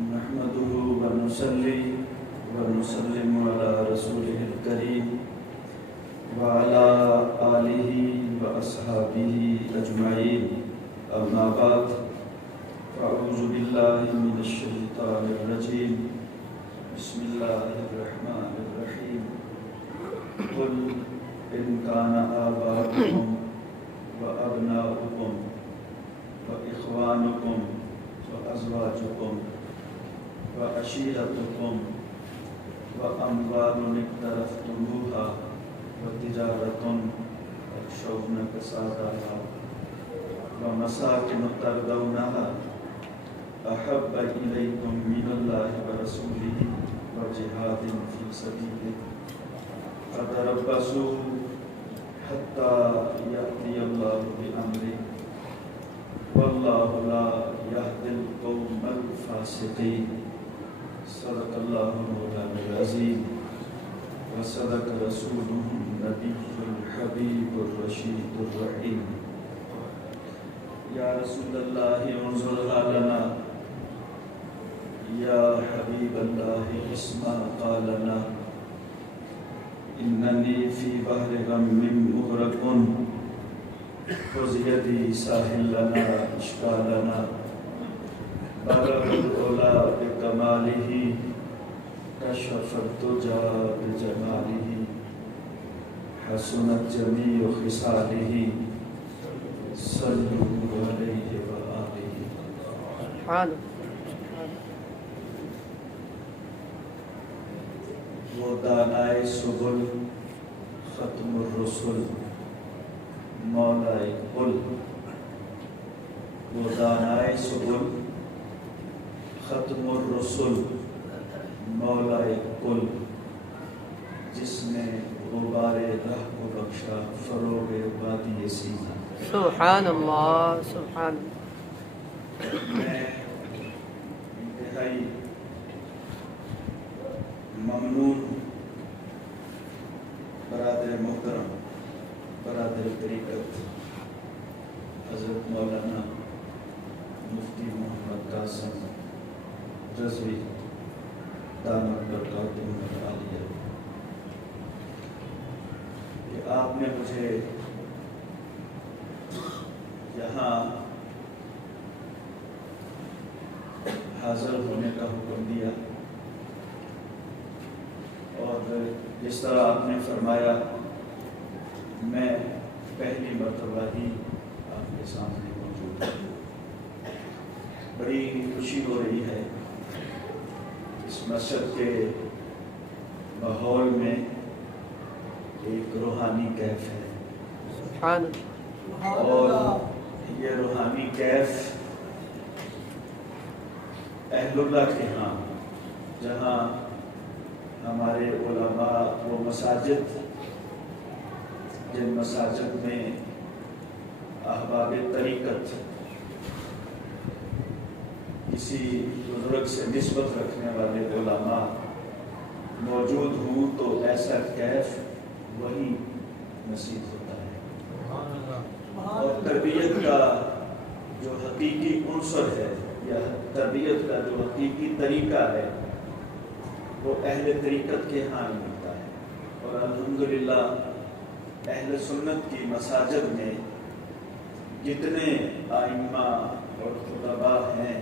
نحمده ونصلي ونسلم على رسوله الكريم وعلى آله وأصحابه أجمعين أما بعد فأعوذ بالله من الشيطان الرجيم بسم الله الرحمن الرحيم قل إن كان آباؤكم وأبناؤكم وإخوانكم وأزواجكم وعشيرتكم وأموال اقترفتموها وتجارة تخشون كسادها ومساكن ترضونها أحب إليكم من الله ورسوله وجهاد في سبيله فتربصوا حتى يأتي الله بأمره والله لا يهدي القوم الفاسقين صدق الله مولانا العظيم وصدق رسوله النبي الحبيب الرشيد الرحيم يا رسول الله انظر لنا يا حبيب الله اسمع قالنا إنني في بحر غم مغرق خذ يدي ساحل لنا إشكالنا بلغ العلا بكماله كشف الدجى بجماله حسنت جميع خصاله صلوا عليه وآله وہ دانائے سبل ختم الرسل مولائے کل وہ دانائے سبل ختم الرسل مولائے کل جس نے غبار راہ کو بخشا فروغ وادی سینا سبحان اللہ سبحان میں انتہائی ممنون برادر محترم برادر طریقت حضرت مولانا مفتی محمد قاسم رضوی دامت برکاتہم العالیہ کہ آپ نے مجھے یہاں حاضر ہونے کا حکم دیا اور جس طرح آپ نے فرمایا میں پہلی مرتبہ ہی آپ کے سامنے موجود ہوں بڑی خوشی ہو رہی ہے اس مسجد کے ماحول میں ایک روحانی کیف ہے سبحان اور یہ روحانی کیف اہل اللہ کے ہاں جہاں ہمارے علماء وہ مساجد جن مساجد میں احباب طریقت کسی بزرگ سے نسبت رکھنے والے علماء موجود ہوں تو ایسا کیف وہی نصیب ہوتا ہے اور تربیت کا جو حقیقی عنصر ہے یا تربیت کا جو حقیقی طریقہ ہے وہ اہل طریقت کے ہاں ہی ملتا ہے اور الحمدللہ اہل سنت کی مساجد میں جتنے آئمہ اور خطباء ہیں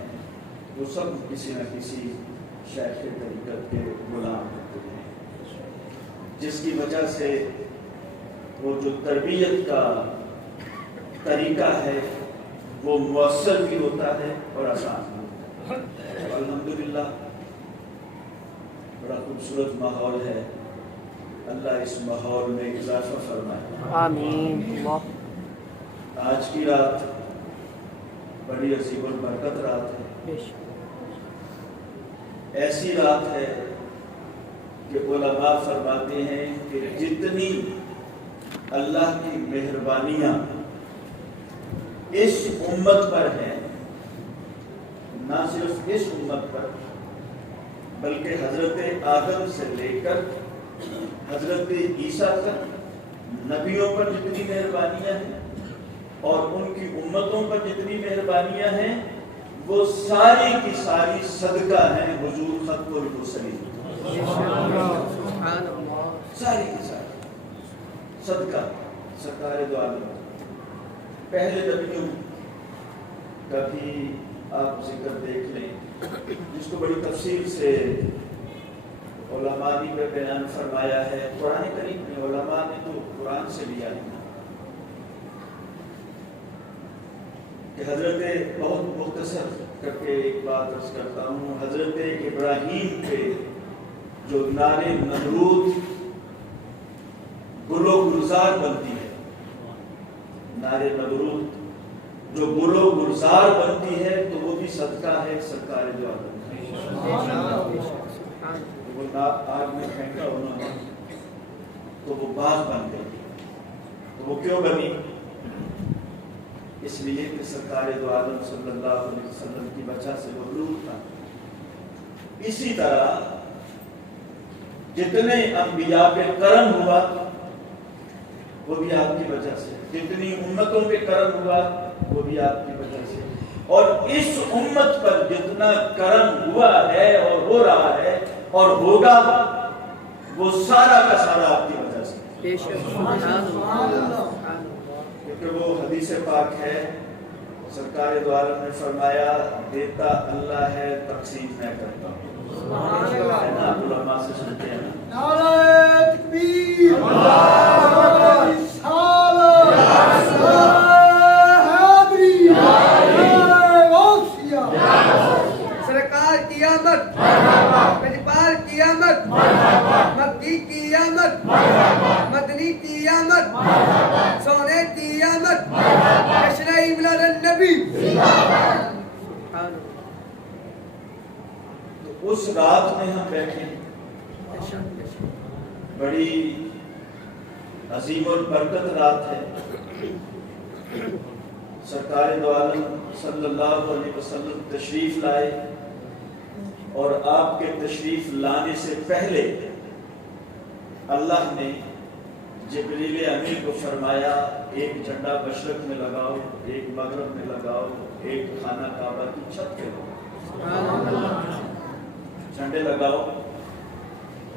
وہ سب کسی نہ کسی شیخ طریقت کے غلام ہوتے ہیں جس کی وجہ سے وہ جو تربیت کا طریقہ ہے وہ مؤثر بھی ہوتا ہے اور آسان بھی ہوتا ہے الحمدللہ بڑا خوبصورت ماحول ہے اللہ اس ماحول میں اضافہ فرمائے آمین اللہ آج کی رات بڑی عظیم البرکت رات ہے ایسی رات ہے کہ علماء فرماتے ہیں کہ جتنی اللہ کی مہربانیاں اس امت پر ہیں نہ صرف اس امت پر بلکہ حضرت آدم سے لے کر حضرت عیسیٰ تک نبیوں پر جتنی مہربانیاں ہیں اور ان کی امتوں پر جتنی مہربانیاں ہیں وہ ساری کی ساری صدقہ ہیں حضور ختم المرسلین، ساری کی ساری صدقہ سرکار دو عالم۔ پہلے نبیوں کا بھی آپ ذکر دیکھ لیں جس کو بڑی تفصیل سے علماء نے بیان فرمایا ہے۔ قرآن کریم میں علماء نے تو قرآن سے لیا ہے کہ حضرت، بہت مختصر کر کے ایک بات عرض کرتا ہوں، حضرت ابراہیم کے جو نار نمرود گل و گلزار بنتی ہے، نار نمرود جو گل و گلزار بنتی ہے تو وہ بھی صدقہ ہے سرکار دو عالم۔ وہ آگ میں پھینکا انہوں نے تو وہ باغ بن گئی۔ تو وہ کیوں بنی؟ اس لیے کہ سرکار دو عالم صلی اللہ علیہ وسلم کی وجہ سے وہ نور تھا۔ اسی طرح جتنے انبیاء پہ کرم ہوا وہ بھی آپ کی وجہ سے، جتنی امتوں پہ کرم ہوا وہ بھی آپ کی وجہ سے، اور اس امت پر جتنا کرم ہوا ہے اور ہو رہا ہے اور ہوگا وہ سارا کا سارا آپ کی وجہ سے، کیونکہ وہ حدیث پاک ہے، سرکار دو عالم نے فرمایا دیتا اللہ ہے تقسیم میں کرتا ہوں۔ آپ علماء سے سنتے ہیں نا، نعرہ تکبیر، نعرہ رسالت، حیدری، غوثیہ، سرکار کی آمد، مجبار کی آمد، مکی کی آمد، مدنی کی آمد، سونے کی آمد، جشن میلاد النبی۔ اس رات میں ہم بیٹھے، بڑی عظیم البرکت رات ہے۔ سرکار دو عالم صلی اللہ علیہ وسلم تشریف لائے، اور آپ کے تشریف لانے سے پہلے اللہ نے جبریل امین کو فرمایا ایک جھنڈا مشرق میں لگاؤ، ایک مغرب میں لگاؤ، ایک خانہ کعبہ کی چھت پہ لگاؤ، جھنڈے لگاؤ،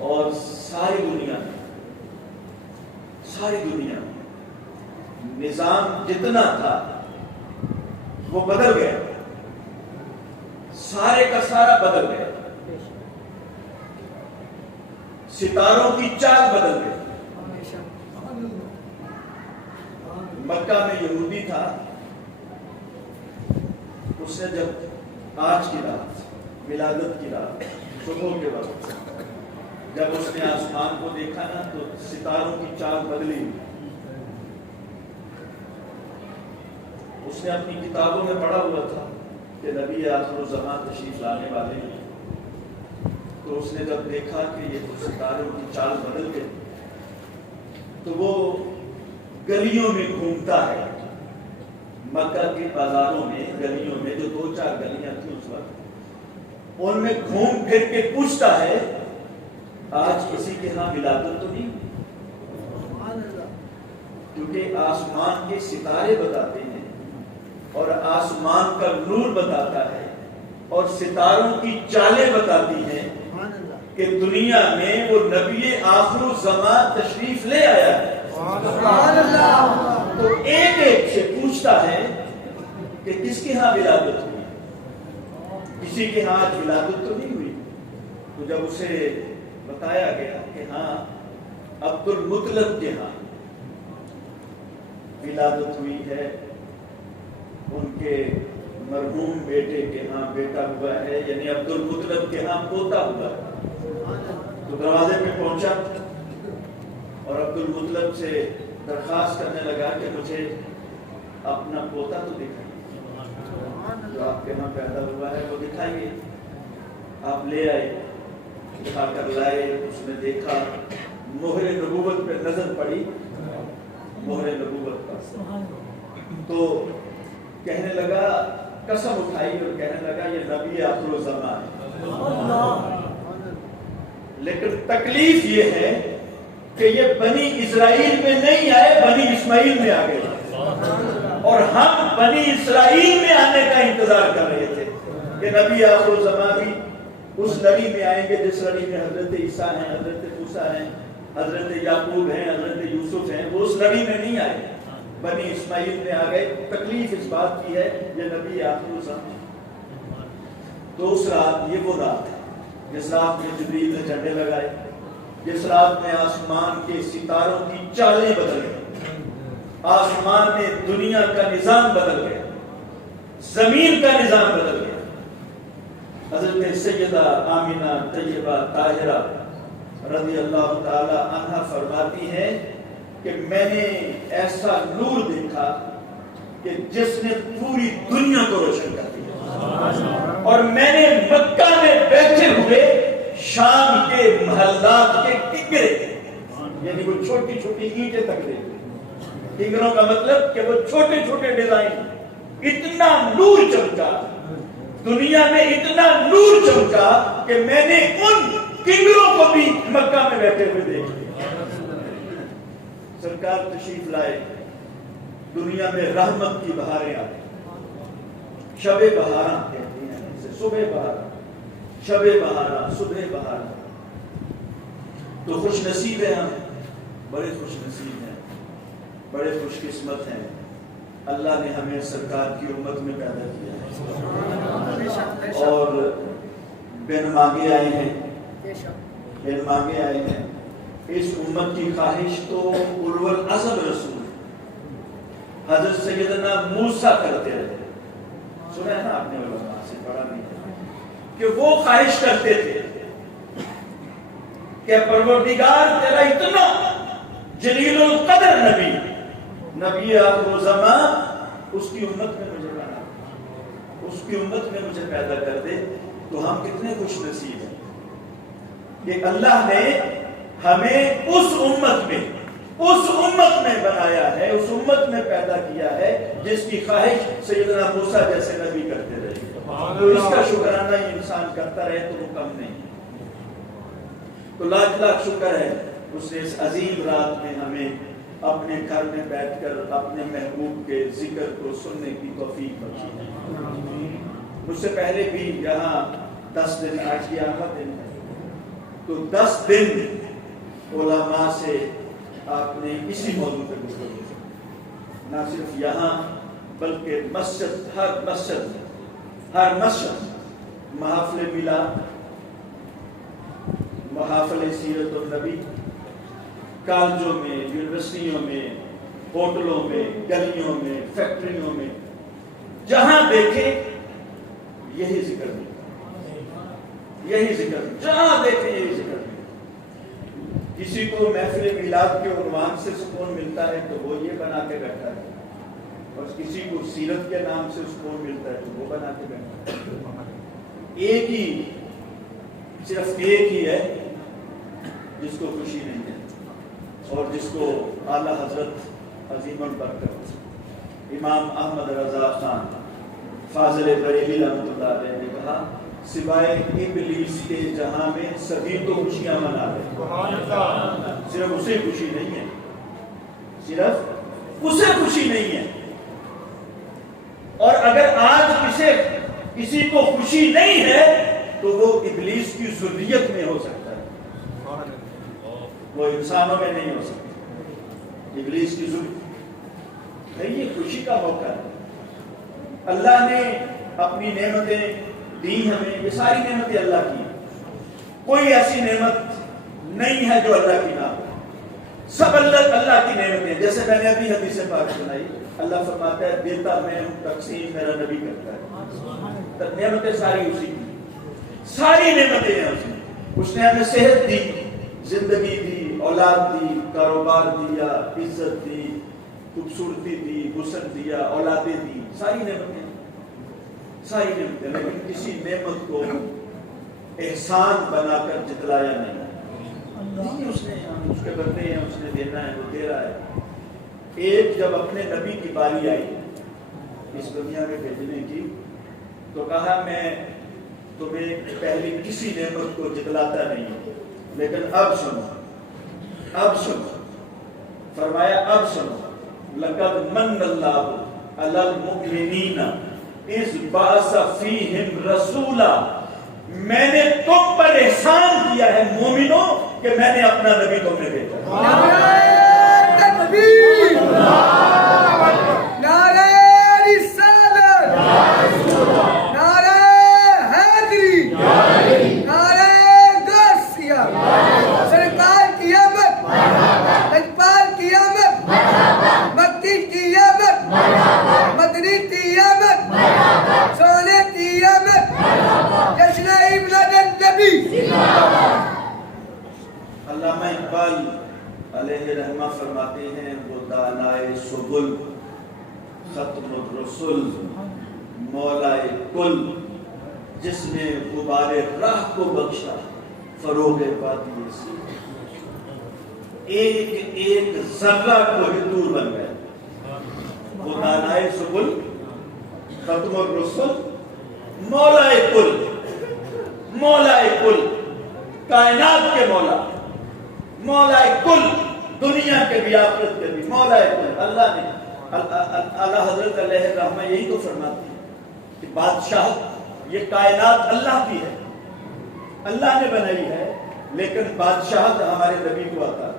اور ساری دنیا میں نظام جتنا تھا وہ بدل گیا، سارے کا سارا بدل گیا، ستاروں کی چال بدل گئی۔ مکہ میں یہودی تھا، اس نے جب آج کی رات، ولادت کی رات، صبح کے وقت جب اس نے آسمان کو دیکھا نا تو ستاروں کی چال بدلی۔ اس نے اپنی کتابوں میں پڑھا ہوا تھا کہ نبی آخر الزمان تشریف لانے والے ہیں، تو اس نے جب دیکھا کہ یہ ستاروں کی چال بدل گئی تو وہ گلیوں میں گھومتا ہے، مکہ کے بازاروں میں، گلیوں میں جو 2-4 گلیاں تھیں اس وقت، ان میں گھوم پھر کے پوچھتا ہے آج کسی کے ہاں ولادت تو نہیں؟ کیونکہ آسمان کے ستارے بتاتے ہیں اور آسمان کا نور بتاتا ہے اور ستاروں کی چالیں بتاتی ہیں کہ دنیا میں وہ نبی آخر الزمان تشریف لے آیا ہے۔ تو ایک ایک سے پوچھتا ہے کہ کس کے ہاں ولادت ہوئی، کسی کے ہاں آج ولادت تو نہیں ہوئی؟ تو جب اسے بتایا گیا کہ ہاں عبد المطلب کے ہاں ولادت ہوئی ہے، ان کے مرحوم بیٹے کے ہاں بیٹا ہوا ہے، یعنی عبد المطلب کے ہاں پوتا ہوا ہے، تو دروازے پہ پہنچا اور عبد المطلب سے درخواست کرنے لگا کہ مجھے اپنا پوتا تو دکھائیے، جو آپ کے ہاں پیدا ہوا ہے وہ دکھائیے۔ آپ لے آئے، دکھا کر لائے، اس نے دیکھا، مہر نبوت پہ نظر پڑی، مہر نبوت پر، تو کہنے لگا، قسم اٹھائی اور کہنے لگا یہ نبی آخر الزمان ہے۔ لیکن تکلیف یہ ہے کہ یہ بنی اسرائیل میں نہیں آئے، بنی اسماعیل میں آ گئے، اور ہم بنی اسرائیل میں آنے کا انتظار کر رہے تھے کہ نبی آخر الزمان بھی اس لڑی میں آئیں گے جس لڑی میں حضرت عیسیٰ ہیں، حضرت موسیٰ ہیں، حضرت یعقوب ہیں، حضرت یوسف ہیں، وہ اس لڑی میں نہیں آئے، بنی اسماعیل میں آ گئے۔ تکلیف اس بات کی ہے یہ نبی آخر الزمان۔ دوسرا، یہ وہ رات ہے جس رات میں جبریل نے جھنڈے لگائے، جس رات میں آسمان کے ستاروں کی چالیں بدل گئی، آسمان میں دنیا کا نظام بدل گیا، زمین کا نظام بدل گیا۔ حضرت سیدہ آمینہ طیبہ طاہرہ رضی اللہ تعالی عنہ فرماتی ہیں کہ میں نے ایسا نور دیکھا کہ جس نے پوری دنیا کو روشن کر دیا، اور میں نے مکہ میں بیٹھے ہوئے شام کے محلات کے ٹکرے، یعنی وہ چھوٹی چھوٹی اینٹیں تک دیکھے، ٹکروں کا مطلب کہ وہ چھوٹے چھوٹے ڈیزائن، اتنا نور چمکا دنیا میں، اتنا نور چمکا کہ میں نے ان کنگروں کو بھی مکہ میں بیٹھے ہوئے دیکھا۔ سرکار تشریف لائے، دنیا میں رحمت کی بہاریں آتی، شب بہاراں کہتے ہیں اسے، صبح بہاراں، شب بہاراں، صبح بہاراں۔ تو خوش نصیب ہیں ہم، بڑے خوش نصیب ہیں، بڑے خوش قسمت ہیں، اللہ نے ہمیں سرکار کی امت میں پیدا کیا ہے، اور بن مانگے آئے ہیں، بن مانگے آئے ہیں۔ اس امت کی خواہش تو اولو العزم رسول حضرت سیدنا موسیٰ کرتے رہے، سنا ہے نا آپ نے علماء سے، پڑھا نہیں کہ وہ خواہش کرتے تھے کہ پروردگار تیرا اتنا جلیل القدر نبی، نبی آخر الزمان، اس کی امت میں مجھے لانا، اس کی امت میں مجھے پیدا کر دے۔ تو ہم کتنے خوش نصیب ہیں کہ اللہ نے ہمیں اس امت میں بنایا ہے، اس امت میں پیدا کیا ہے جس کی خواہش سیدنا موسیٰ جیسے نبی کرتے رہے۔ تو اس کا شکرانہ یہ انسان کرتا رہے تو وہ کم نہیں۔ تو لاکھ لاکھ شکر ہے اس نے اس عظیم رات میں ہمیں اپنے گھر میں بیٹھ کر اپنے محبوب کے ذکر کو سننے کی توفیق بخشی ہے۔ مجھ سے پہلے بھی یہاں 10 دن، آج کی آخر دن ہے، تو 10 دن علماء سے آپ نے اسی موضوع پہ گفتگو کی، نہ صرف یہاں بلکہ مسجد، ہر مسجد محافل میلاد، محافل سیرت النبی، کالجوں میں، یونیورسٹیوں میں، ہوٹلوں میں، گلیوں میں، فیکٹریوں میں، جہاں دیکھیں یہی ذکر ملتا، یہی ذکر، جہاں دیکھیں یہی ذکر ملتا۔ کسی کو محفل میلاد کے عنوان سے سکون ملتا ہے تو وہ یہ بنا کے بیٹھا ہے، اور کسی کو سیرت کے نام سے سکون ملتا ہے تو وہ بنا کے بیٹھا ہے۔ ایک ہی، صرف ایک ہی ہے جس کو خوشی نہیں ہے، اور جس کو اعلیٰ حضرت عظیم البرکت امام احمد رضا خان فاضل بریلی رحمۃ اللہ علیہ نے کہا، سوائے ابلیس کے جہاں میں سبھی تو خوشیاں منا رہے، صرف اسے خوشی نہیں ہے، صرف اسے خوشی نہیں ہے۔ اور اگر آج کسی کو خوشی نہیں ہے تو وہ ابلیس کی ذریت میں ہو سکتا ہے، وہ انسانوں میں نہیں ہو سکتا، ابلیس کی ذریت نہیں۔ یہ خوشی کا موقع ہے، اللہ نے اپنی نعمتیں دی ہمیں، یہ ساری نعمتیں اللہ کی ہیں، کوئی ایسی نعمت نہیں ہے جو اللہ کی نہ ہو، سب اللہ کی نعمتیں ہیں۔ جیسے میں نے ابھی حدیث پاک سنائی، اللہ فرماتا ہے دیتا میں ہوں، تقسیم میرا نبی کرتا ہے، نعمتیں ساری اسی کی، ساری نعمتیں ہیں اس نے ہمیں صحت دی، زندگی دی، اولاد دی، کاروبار دیا، عزت دی، خوبصورتی دی، حسن دیا، اولادیں دی، ساری نعمتیں، ساری نعمتیں، لیکن کسی نعمت کو احسان بنا کر جتلایا نہیں۔ اس نے، ہم اس کے بندے ہیں، اس نے دینا ہے، وہ دے رہا ہے۔ ایک جب اپنے نبی کی باری آئی اس دنیا میں بھیجنے کی تو کہا میں تمہیں پہلی کسی نعمت کو جتلاتا نہیں ہوں، لیکن اب سنو، اب سنو، فرمایا اب سنو، لقد من اللہ علی المؤمنین اذ بعث فیہم رسولا، میں نے تم پر احسان کیا ہے مومنوں کہ میں نے اپنا نبی تم نے بھیجا۔ نعرہ تکبیر، نعرہ رسالت، نعرہ حیدری، نعرہ غوثیہ، سرکار کی آمد، لجپال کی آمد، مکی کی آمد، مدنی کی آمد، سونے کی آمد، جشن میلاد النبی۔ علامہ اقبال علیہ رحمہ فرماتے ہیں وہ دانائے سبل، ختم الرسل، مولائے کل، جس نے غبار راہ کو بخشا فروغ وادی سے، ایک ایک ذرہ کو ہی دور بن گئے۔ وہ دانائے سبل، ختم الرسل، مولائے کل، مولائے کل، کائنات کے مولا، مولائے کل، دنیا کے بھی آخرت کے بھی مولائے کل۔ اللہ نے اللہ حضرت علیہ الرحمہ یہی تو فرماتی ہے کہ بادشاہ یہ کائنات اللہ کی ہے، اللہ نے بنائی ہے، لیکن بادشاہت ہمارے نبی کو عطا ہے۔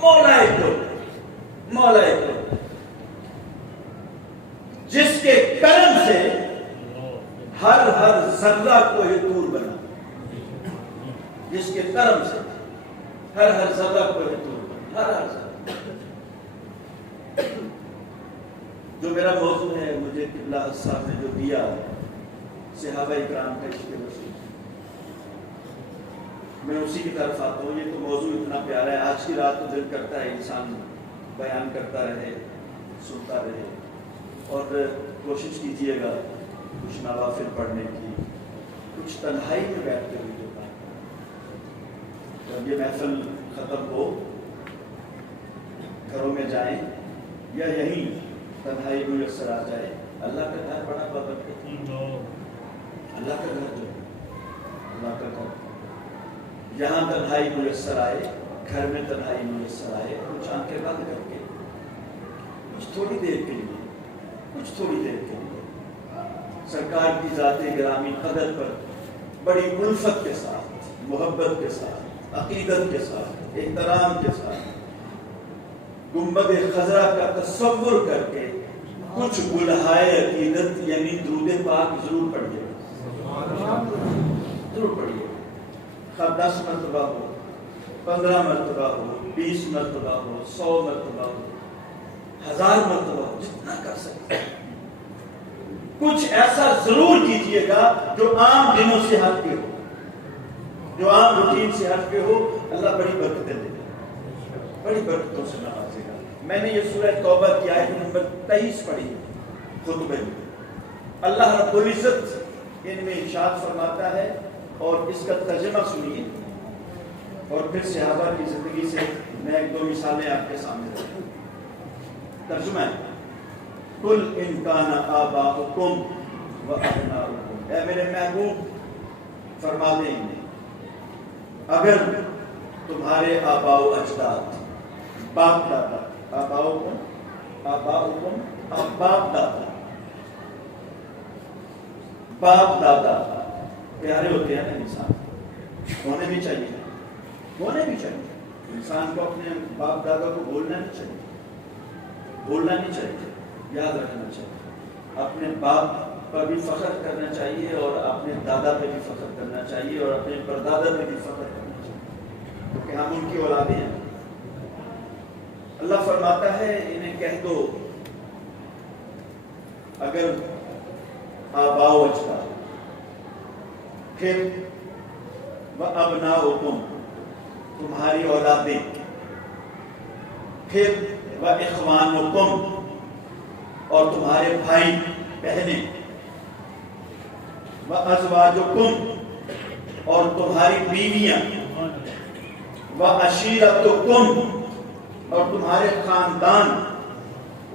مولائے کل، مولائے کل، جس کے کرم سے ہر ذرہ کو ہی دور بنا، جس کے کرم سے ہر ذرہ کو ہی دور بنا، ہر ذرہ۔ جو میرا موضوع ہے، مجھے قبلہ صاحب نے جو دیا صحابہ اکرام کا عشق رسول، میں اسی کی طرف آتا ہوں۔ یہ تو موضوع اتنا پیارا ہے، آج کی رات تو دل کرتا ہے انسان بیان کرتا رہے، سنتا رہے، اور کوشش کیجئے گا کچھ نوافل پڑھنے کی، کچھ تنہائی میں بیٹھتے ہوئے جو بات، جب یہ محفل ختم ہو گھروں میں جائیں یا یہیں تنہائی میسر آ جائے، اللہ کا گھر بڑا بابرکت ہے، اللہ کا گھر جو ہے، اللہ کا گھر، یہاں تنہائی میسر آئے، گھر میں تنہائی میسر آئے، کچھ آنکھیں بند کر کے کچھ تھوڑی دیر کے لیے، کچھ تھوڑی دیر کے لیے سرکار کی ذات گرامی قدر پر بڑی الفت کے ساتھ، محبت کے ساتھ، عقیدت کے ساتھ، احترام کے ساتھ گنبد خضرا کا تصور کر کے کچھ گلہائے عقیدت یعنی درود پاک ضرور پڑھیے، ضرور پڑھیے، خواہ 10 مرتبہ ہو، 15 مرتبہ ہو، 20 مرتبہ ہو، 100 مرتبہ ہو، 1000 مرتبہ ہو، جتنا کر سکتے۔ کچھ ایسا ضرور کیجئے گا جو عام دنوں سے ہٹ کے ہو، جو عام روٹین سے ہٹ کے ہو، اللہ بڑی برکتیں دے گا، بڑی برکتوں سے نوازے گا۔ میں نے یہ سورہ توبہ کی آیت نمبر 23 پڑھی خطبے میں، اللہ رب العزت ان میں ارشاد فرماتا ہے، اور اس کا ترجمہ سنیے، اور پھر صحابہ کی زندگی سے میں 1-2 مثالیں آپ کے سامنے رکھوں۔ ترجمہ ہے، قل ان کان آباؤکم و ابناؤکم، اے میرے محبوب فرما دیں انہیں، اگر تمہارے آباء و اجداد، باپ دادا، آباؤکم، باپ دادا، باپ دادا پیارے ہوتے ہیں نا انسان، ہونے بھی چاہیے، ہونے بھی چاہیے، انسان کو اپنے باپ دادا کو بھولنا نہیں چاہیے، بھولنا نہیں چاہیے، یاد رکھنا چاہیے، اپنے باپ پر بھی فخر کرنا چاہیے، اور اپنے دادا پہ بھی فخر کرنا چاہیے، اور اپنے پردادا پہ بھی فخر کرنا چاہیے، کیونکہ ہم ان کی اولادیں ہیں۔ اللہ فرماتا ہے انہیں کہہ دو اگر آباء و اجداد، پھر وَأَبْنَاؤُكُمْ تمہاری اولادیں، پھر وَإِخْوَانُكُمْ اور تمہارے بھائی بہنیں، وَأَزْوَاجُكُمْ اور تمہاری بیویاں، وَعَشِيرَتُكُمْ اور تمہارے خاندان،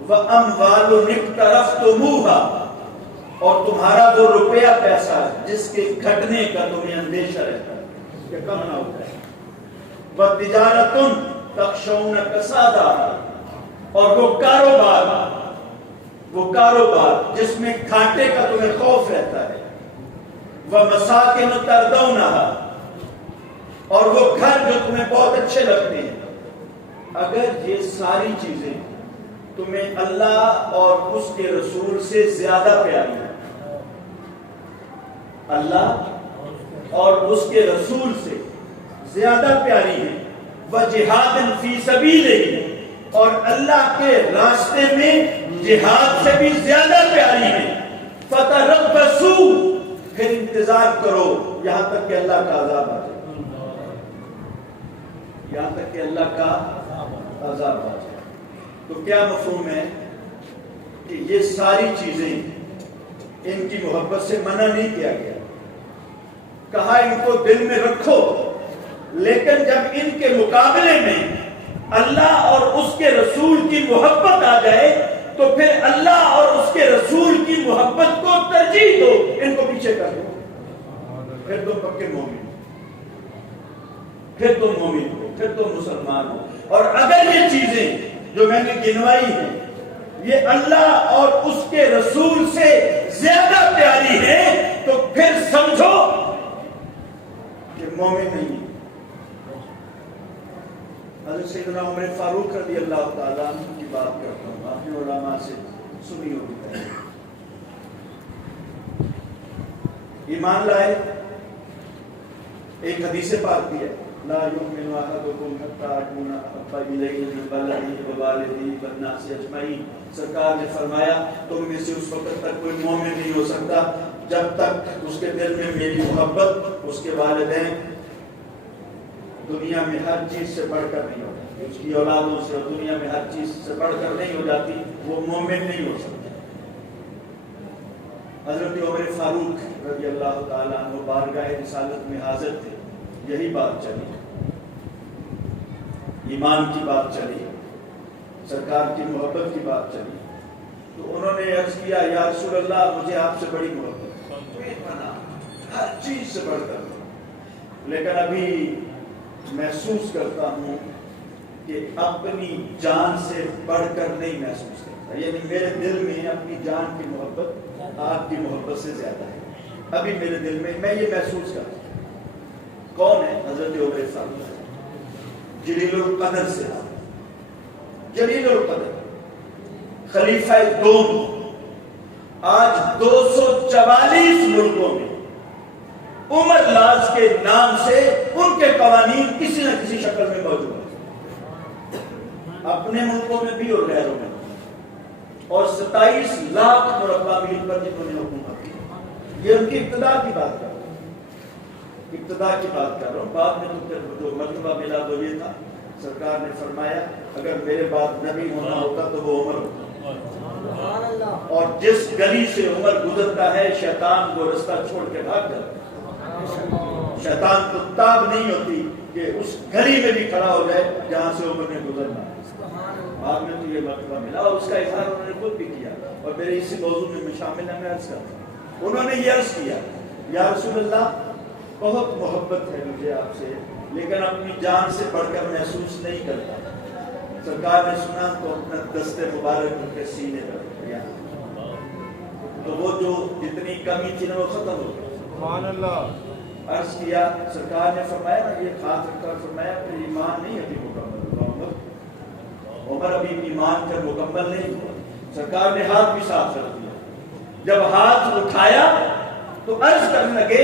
وَأَمْوَالٌ اقْتَرَفْتُمُوهَا اور تمہارا وہ روپیہ پیسہ جس کے گھٹنے کا تمہیں اندیشہ رہتا ہے کہ کم نہ ہو جائے، وَتِجَارَةٌ تَخْشَوْنَ كَسَادَهَا، اور وہ کاروبار جس میں گھاٹے کا تمہیں خوف رہتا ہے، وَمَسَاكِنُ تَرْضَوْنَهَا، اور وہ گھر جو تمہیں بہت اچھے لگتے ہیں. اگر یہ ساری چیزیں تمہیں اللہ اور اس کے رسول سے زیادہ پیاری ہیں، اللہ اور اس کے رسول سے زیادہ پیاری ہیں، وَجِهَادٍ فِي سَبِيلِهِ، اور اللہ کے راستے میں جہاد سے بھی زیادہ پیاری ہیں، فَتَرَبَّصُوا، پھر انتظار کرو یہاں تک کہ اللہ کا عذاب آ جائے، یہاں تک کہ اللہ کا عذاب آ جائے. تو کیا مفہوم ہے کہ یہ ساری چیزیں ان کی محبت سے منع نہیں کیا گیا، کہا ان کو دل میں رکھو، لیکن جب ان کے مقابلے میں اللہ اور اس کے رسول کی محبت آ جائے تو پھر اللہ اور اس کے رسول کی محبت کو ترجیح دو، ان کو پیچھے کر دو، پھر تم پکے مومن ہو، پھر تم مومن ہو، پھر تم مسلمان ہو. اور اگر یہ چیزیں جو میں نے گنوائی ہیں یہ اللہ اور اس کے رسول سے زیادہ پیاری ہیں تو پھر سمجھو کہ مومن نہیں ہے. حضرت سیدنا عمر فاروق رضی اللہ تعالیٰ عنہ کی بات کرتا ہوں، آپ نے علماء سے سنی ہوگی. ایمان لائے، ایک حدیث پاک بھی ہے، لا یؤمن احدکم حتی اکون احب الیہ من ولدہ ووالدہ والناس اجمعین. سرکار نے فرمایا تم میں سے اس وقت تک کوئی مومن نہیں ہو سکتا جب تک اس کے دل میں میری محبت اس کے والدین دنیا میں ہر چیز سے بڑھ کر نہیں ہو جاتی، اس کی اولادوں سے اور دنیا میں ہر چیز سے بڑھ کر نہیں ہو جاتی، وہ مومن نہیں ہو سکتا. حضرت عمر فاروق رضی اللہ تعالیٰ عنہ بارگاہ رسالت میں حاضر تھے، یہی بات چلی، ایمان کی بات چلی، سرکار کی محبت کی بات چلی. تو انہوں نے عرض کیا یا رسول اللہ مجھے آپ سے بڑی محبت، ہر چیز سے بڑھ کر، لیکن ابھی محسوس کرتا ہوں کہ اپنی جان سے بڑھ کر نہیں محسوس کرتا، یعنی میرے دل میں اپنی جان کی محبت آپ کی محبت سے زیادہ ہے. ابھی میرے دل میں یہ محسوس کرتا ہوں. کون ہے؟ حضرت عمر فاروق، جلیل القدر سے، جلیل القدر، خلیفہ دوم. آج 244 ملکوں میں عمر لاز کے نام سے ان کے قوانین کسی نہ کسی شکل میں موجود ہیں، اپنے ملکوں میں بھی اور غیروں میں، اور 27 لاکھ مربع میل پر جنہوں نے حکومت کی. یہ ان کی ابتدا کی بات کر رہا ہوں، ابتدا کی بات کر رہا ہوں. بعد میں تو پھر جو مرتبہ ملا تو یہ تھا، سرکار نے فرمایا اگر میرے بعد نبی ہونا ہوتا تو وہ عمر ہوتا. اور جس گلی سے عمر گزرتا ہے شیطان وہ رستہ چھوڑ کے بھاگ جاتا ہے. شیطان کو تاب نہیں ہوتی کہ اس گلی میں بھی کھڑا ہو جائے جہاں سے عمر نے گزرنا. بعد میں تو یہ مرتبہ ملا اور اس کا اظہار انہوں نے خود بھی کیا، اور میرے اسی موضوع میں شامل ہے. میں عرض کرتا ہوں، انہوں نے یہ عرض کیا یا رسول اللہ بہت محبت ہے مجھے آپ سے، لیکن اپنی جان سے بڑھ کر محسوس نہیں کرتا. سرکار نے سنا تو اپنا دستے مبارک ان کے سینے پر کیا تو وہ جو جتنی کمی تھی نا وہ ختم ہو گئی. سبحان اللہ. عرض کیا، سرکار نے فرمایا نا یہ خاص رکھا، فرمایا پھر ایمان نہیں ابھی مکمل ہوا. عمر ابھی ایمان کر مکمل نہیں ہوا. سرکار نے ہاتھ بھی صاف کر دیا. جب ہاتھ اٹھایا تو عرض کرنے لگے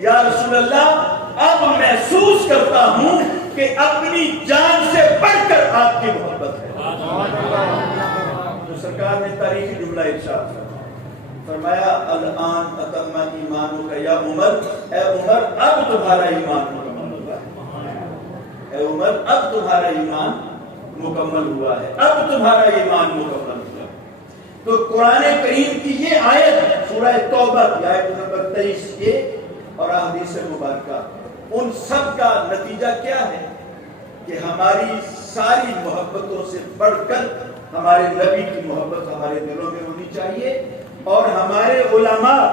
یا رسول اللہ اب محسوس کرتا ہوں کہ اپنی جان سے بڑھ کر آپ کی محبت ہے. تو سرکار نے تاریخی جملہ ارشاد فرمایا الان اتم ایمانک یا عمر، اے عمر اب تمہارا ایمان مکمل ہوا ہے. اے عمر اب تمہارا ایمان مکمل ہوا ہے، اب تمہارا ایمان مکمل ہوا ہے. تو قرآن کریم کی یہ آیت سورہ توبہ کی آیت نمبر 23 یہ اور احادیث مبارکہ، ان سب کا نتیجہ کیا ہے کہ ہماری ساری محبتوں سے بڑھ کر ہمارے نبی کی محبت ہمارے دلوں میں ہونی چاہیے. اور ہمارے علماء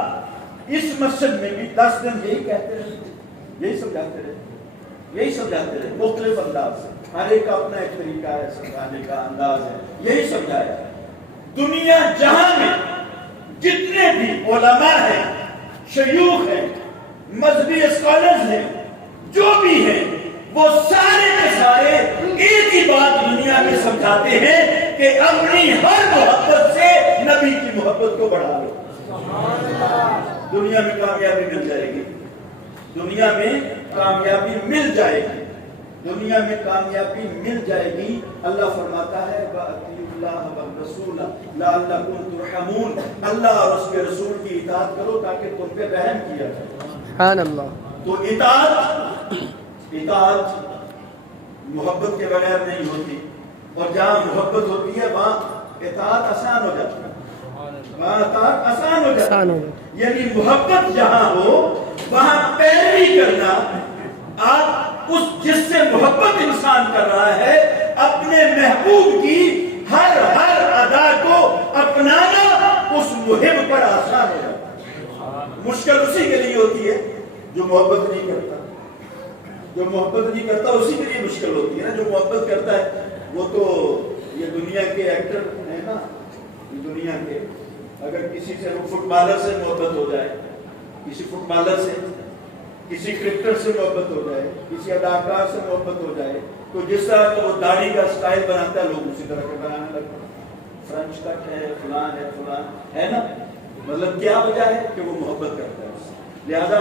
اس مسجد میں بھی 10 دن یہی کہتے رہے، یہی سمجھاتے رہے یہی سمجھاتے رہے مختلف انداز سے. ہر ایک کا اپنا ایک طریقہ ہے سمجھانے کا انداز ہے. یہی سمجھایا. دنیا جہاں میں جتنے بھی علماء ہیں, شیوخ ہیں, مذہبی اسکالرز ہیں, جو بھی ہیں, وہ سارے کے سارے ایک ہی بات دنیا میں سمجھاتے ہیں کہ اپنی ہر محبت سے نبی کی محبت کو بڑھا لو. دنیا میں کامیابی مل جائے گی. دنیا میں کامیابی مل جائے گی. دنیا میں کامیابی مل جائے گی. اللہ فرماتا ہے وَأَطِیعُوا اللَّهَ وَالرَّسُولَ لَعَلَّکُمْ تُرْحَمُونَ. اللہ اور اس کے رسول کی اطاعت کرو تاکہ تم پہ رحم کیا جائے. سبحان اللہ. تو اطاعت محبت کے بغیر نہیں ہوتی, اور جہاں محبت ہوتی ہے وہاں اطاعت آسان ہو جاتی ہے. وہاں اطاعت آسان ہو جاتی ہے. یعنی محبت جہاں ہو وہاں پیروی کرنا. آپ اس جس سے محبت انسان کر رہا ہے اپنے محبوب کی ہر ادا کو اپنانا اس محب پر آسان ہو جاتا ہے. مشکل اسی کے لیے ہوتی ہے جو محبت نہیں کرتا. جو محبت نہیں کرتا اسی کے لیے مشکل ہوتی ہے نا. جو محبت کرتا ہے وہ تو یہ دنیا کے ایکٹر ہیں نا, دنیا کے. اگر کسی سے فٹ بالر سے محبت ہو جائے, کسی فٹ بالر سے, کسی کرکٹر سے محبت ہو جائے, کسی اداکار سے محبت ہو جائے, تو جس طرح وہ داڑھی کا سٹائل بناتا ہے لوگ اسی طرح کے بنانے لگتے ہیں. فرنچ کٹ ہے, فلان ہے, فلان ہے نا. مطلب کیا وجہ ہے کہ وہ محبت کرتا ہے, لہذا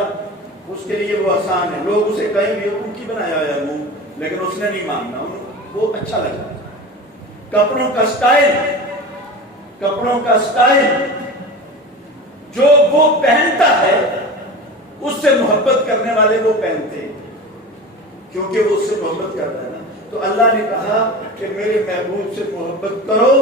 اس کے لیے وہ آسان ہے. لوگ اسے کہیں بھی ان کی بنایا ہوا ہے منہ, لیکن اس نے نہیں ماننا, وہ اچھا لگتا ہے. کپڑوں کا سٹائل جو وہ پہنتا ہے اس سے محبت کرنے والے وہ پہنتے ہیں, کیونکہ وہ اس سے محبت کرتا ہے نا. تو اللہ نے کہا کہ میرے محبوب سے محبت کرو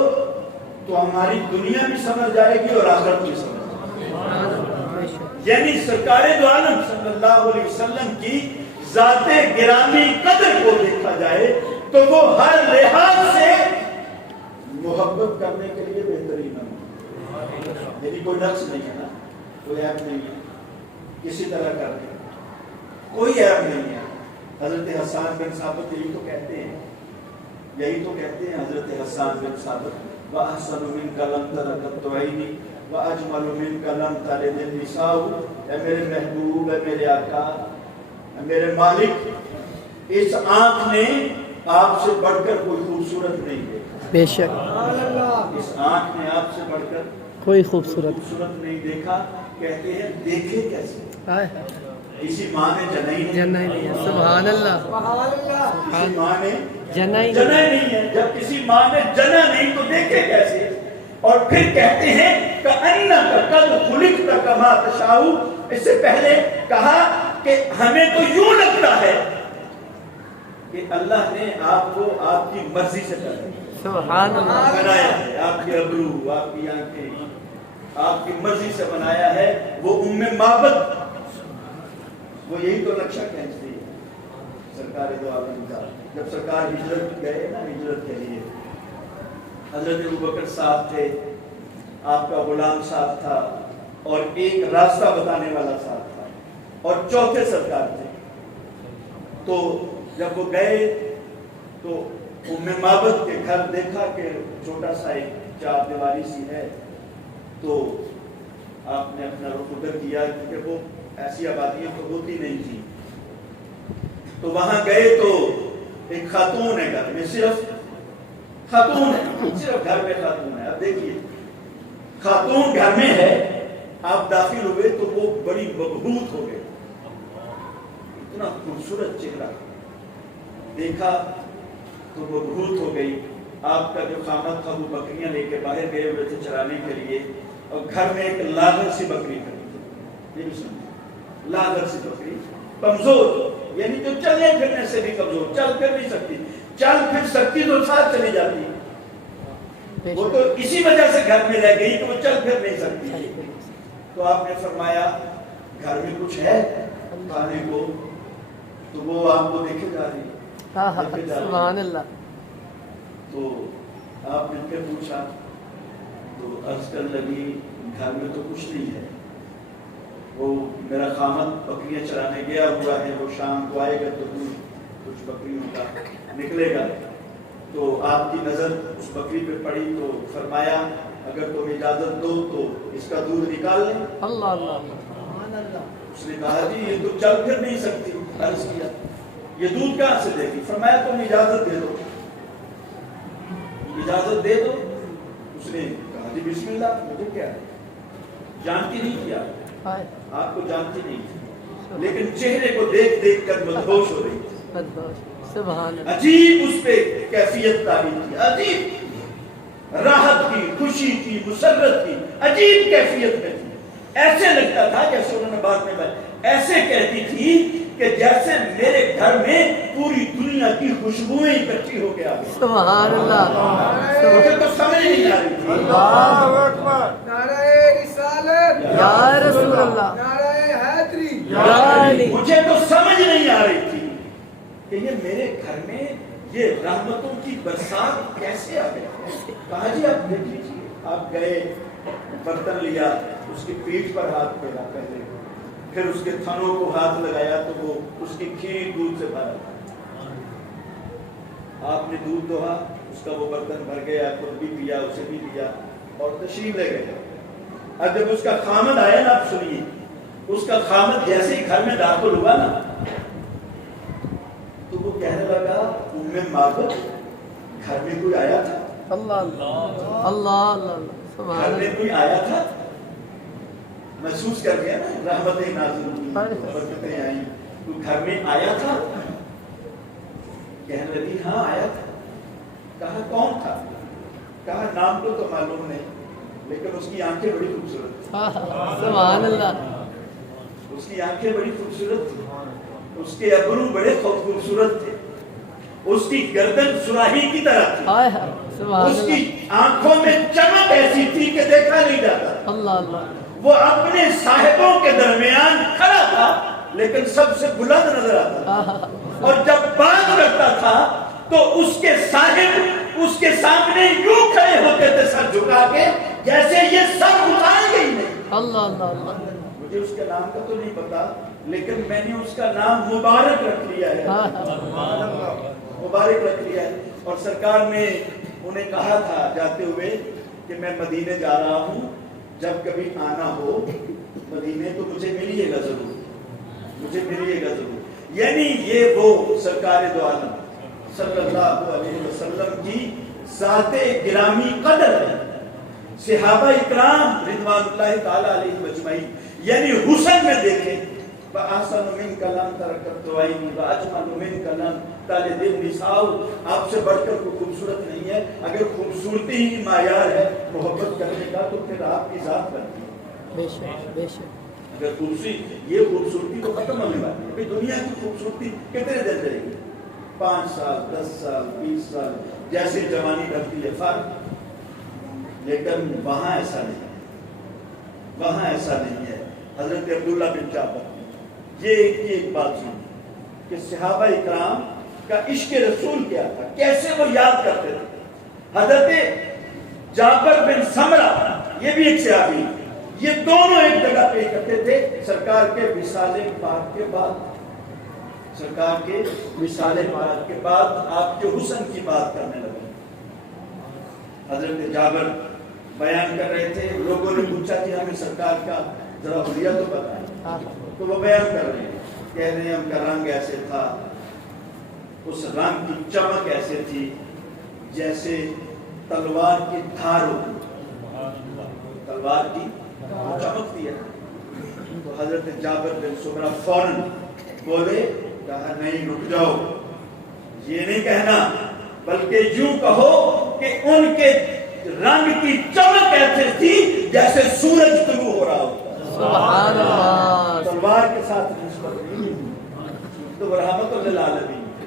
تو ہماری دنیا بھی سمجھ جائے گی اور آخرت بھی سمجھ جائے گی. یعنی سرکار دو عالم صلی اللہ علیہ وسلم کی ذات گرامی قدر کو دیکھا جائے تو وہ ہر لحاظ سے محبت کرنے کے لیے بہترین ہے. یعنی کوئی نقص نہیں ہے نا, کوئی عیب نہیں ہے, کسی طرح کا کوئی عیب نہیں ہے. حضرت حسان بن ثابت یہی تو کہتے ہیں حضرت حسان بن ثابت وَأَحْسَنُ مِنْكَ لَمْ تَرَ قَطُّ عَيْنِي وَأَجْمَلُ مِنْكَ لَمْ تَلِدِ النِّسَاءُ. اے میرے محبوب, اے میرے آقا, اے میرے مالک, اس آنکھ نے آپ سے بڑھ کر کوئی خوبصورت نہیں دیکھا. بے شک اس آنکھ نے آپ سے بڑھ کر کوئی خوبصورت نہیں دیکھا. کہتے ہیں دیکھے کیسے؟ اسی ماں نے جنا ہی نہیں ہے. سبحان اللہ. کسی ماں نے جنا ہی نہیں ہے. جب کسی ماں نے جنا نہیں تو دیکھے کیسے؟ اور پھر کہتے ہیں کَأَنَّكَ قَدْ خُلِقْتَ كَمَا تَشَاءُ. اس سے پہلے کہا کہ ہمیں تو یوں لگتا ہے کہ اللہ نے آپ کو آپ کی مرضی سے سبحان اللہ بنایا ہے. آپ کے ابرو, آپ کی آنکھیں آپ کی مرضی سے بنایا ہے. وہ معبد وہ یہی تو نقشہ کھینچتی ہے سرکار دو عالم کا. جب سرکار ہجرت گئے نا, ہجرت کے لیے حضرت ابوبکر صاحب تھے, آپ کا غلام صاحب تھا, اور ایک راستہ بتانے والا صاحب تھا, اور چوتھے سرکار تھے. تو جب وہ گئے تو معبد کے گھر دیکھا کہ چھوٹا سا ایک چار دیواری سی ہے. تو آپ نے اپنا رخ ادھر کیا کیونکہ وہ ایسی آبادیاں تو ہوتی نہیں تھی. تو وہاں گئے تو ایک خاتون ہے گھر میں, صرف خاتون ہے, صرف گھر میں خاتون ہے. اب دیکھیے خاتون گھر میں ہے, آپ داخل ہوئے تو وہ بڑی مبہوت ہو گئے. اتنا خوبصورت چہرہ دیکھا تو وہ مبہوت ہو گئی. آپ کا جو خامد تھا وہ بکریاں لے کے باہر گئے ہوئے تھے چرانے کے لیے, اور گھر میں ایک لاغر سی بکری کھڑی تھی. یہ بھی سمجھے, لاغر سی بکری, کمزور, یعنی جو چلنے پھرنے سے بھی کمزور, چل پھر نہیں سکتی, چل پھر سکتی تو ساتھ چلی جاتی. وہ تو اسی وجہ سے گھر میں رہ گئی کہ وہ چل پھر نہیں سکتی. تو آپ نے فرمایا گھر میں کچھ ہے کھانے کو؟ تو وہ آپ کو دیکھے جا رہی ہے. سبحان اللہ. تو آپ نے پھر پوچھا تو عرض کر لگی گھر میں تو کچھ نہیں ہے, وہ میرا خامد بکریاں چرانے گیا ہوا ہے, وہ شام کو آئے گا تو کچھ بکریوں کا نکلے گا، تو آپ کی نظر اس بکری پہ پڑی تو فرمایا اگر تم اجازت دو تو اس کا دودھ نکال لیں۔ اللہ اللہ اس نے کہا جی یہ تو چل پھر نہیں سکتی، عرض کیا یہ دودھ کہاں سے دے گی؟ فرمایا تم اجازت دے دو، اجازت دے دو۔ اس نے کہا جی بسم اللہ، مجھے کیا ہے، جانتی نہیں کیا آپ کو، جانتی نہیں تھی، لیکن چہرے کو دیکھ دیکھ کر مدہوش ہو رہی تھی۔ سبحان اللہ، عجیب اس پہ کیفیت تاری تھی، عجیب راحت کی، خوشی کی، مسرت کی عجیب کیفیت میں تھی۔ ایسے لگتا تھا جیسے انہوں نے بعد میں ایسے کہتی تھی کہ جیسے میرے گھر میں پوری دنیا کی خوشبوئیں اکٹھی ہو کے آ گئی۔ سبحان اللہ، مجھے تو سمجھ نہیں آ رہی تھی۔ اللہ اکبر، نعرہ رسالت، یا رسول اللہ، نعرہ حیدری، یا علی، مجھے تو سمجھ نہیں آ رہی تھی کہ یہ میرے گھر میں یہ رحمتوں کی برسات کیسے آ گئی۔ کہا جی آپ دیکھ لیجیے، آپ گئے برتن لیا، اس کی پیٹھ پر ہاتھ پھیرا پہلے، پھر اس کے تھنوں کو ہاتھ لگایا تو وہ اس کی کھیری دودھ سے بھرا تھا۔ آپ نے دودھ دوہا، اس کا وہ برتن بھر گیا، خود بھی پیا، اسے بھی پیا اور تشریف لے گئے۔ اب جب اس کا خامد آیا نا، آپ سنیے، اس کا خامد جیسے ہی گھر میں داخل ہوا نا تو وہ کہنے لگا ام معبد گھر میں کوئی آیا تھا؟ اللہ اللہ اللہ اللہ، سبحان گھر میں اللہ، کوئی آیا تھا؟ محسوس کر گیا نا، رحمتیں نازل ہوئی، برکتیں آئیں، تو گھر میں آیا تھا؟ کہنے لگی ہاں آیا تھا۔ کہا کون تھا؟ کہا نام تو معلوم نہیں، لیکن اس کی آنکھیں بڑی خوبصورت تھی۔ سبحان اللہ، اس کی آنکھیں بڑی خوبصورت تھی، اس کے ابرو بڑے خوبصورت تھے، اس کی گردن سراہی کی طرح تھی، ہائے ہائے، سبحان اس اللہ، کی آنکھوں میں چمک ایسی تھی کہ دیکھا نہیں جاتا۔ اللہ اللہ، وہ اپنے صاحبوں کے درمیان کھڑا تھا لیکن سب سے بلند نظر آتا تھا، اور جب بات کرتا تھا تو اس کے صاحب اس کے سامنے یوں کھڑے ہوتے تھے سر جھکا کے جیسے یہ سر اٹھائیں گے ہی نہیں۔ اللہ اللہ اللہ، مجھے اس کے نام کا تو نہیں پتا، لیکن میں نے اس کا نام مبارک رکھ لیا ہے، مبارک رکھ لیا ہے۔ اور سرکار نے انہیں کہا تھا جاتے ہوئے کہ میں مدینے جا رہا ہوں، جب کبھی آنا ہو مدینے تو مجھے ملیے گا ضرور، مجھے ملیے گا ضرور۔ یعنی یہ وہ سرکار دو عالم صلی اللہ علیہ وسلم کی ذات گرامی قدر ہے۔ صحابہ اکرام رضوان اللہ تعالی علیہ مجمعین، یعنی حسن میں دیکھیں، وَأَحْسَنُ مِنْكَ لَمْ تَرَكَبْتُ عَيْنِي وَأَجْمَلُ مِنْكَ لَمْ تَلِدِ النِّسَاءُ، آپ سے بڑھ کر کوئی خوبصورت نہیں ہے۔ اگر خوبصورتی ہی معیار ہے محبت کرنے کا تو پھر آپ کی ذات بنتی ہے۔ بے شک بے شک، اگر خوبصورتی تو ختم ہونے والی ہے۔ دنیا کی خوبصورتی کتنے دن رہے گی؟ 5 سال، 10 سال، 20 سال، جیسے جوانی بڑھتی ہے فرق، لیکن وہاں ایسا نہیں ہے، وہاں ایسا نہیں ہے۔ حضرت عبداللہ بن جابر یہ ایک بات سنی کہ صحابہ اکرام کا عشق رسول کیا تھا، کیسے وہ یاد کرتے تھے۔ حضرت جابر بن سمرہ یہ بھی ایک صحابی، یہ دونوں ایک جگہ پہ اکٹھے تھے سرکار کے وصال پاک کے بعد، سرکار کے وصال پاک کے بعد آپ کے حسن کی بات کرنے لگے۔ حضرت جابر بیان کر رہے تھے، لوگوں نے پوچھا کہ ہمیں سرکار کا ذرا حلیہ تو بتائیں، تو وہ بیان کر رہے ہیں، کہہ رہے ہیں ان کا رنگ ایسے تھا، اس رنگ کی چمک ایسے تھی جیسے تلوار کی دھار ہوتی، تلوار کی چمکتی ہے۔ تو حضرت جابر بن سمرہ فوراً بولے، کہا نہیں رک جاؤ، یہ نہیں کہنا، بلکہ یوں کہو کہ ان کے رنگ کی چمک ایسے تھی جیسے سورج طلوع ہو رہا ہوتا۔ سبحان اللہ، تلوار کے ساتھ نسبت نہیں، تو وہ رحمت للعالمین تھے،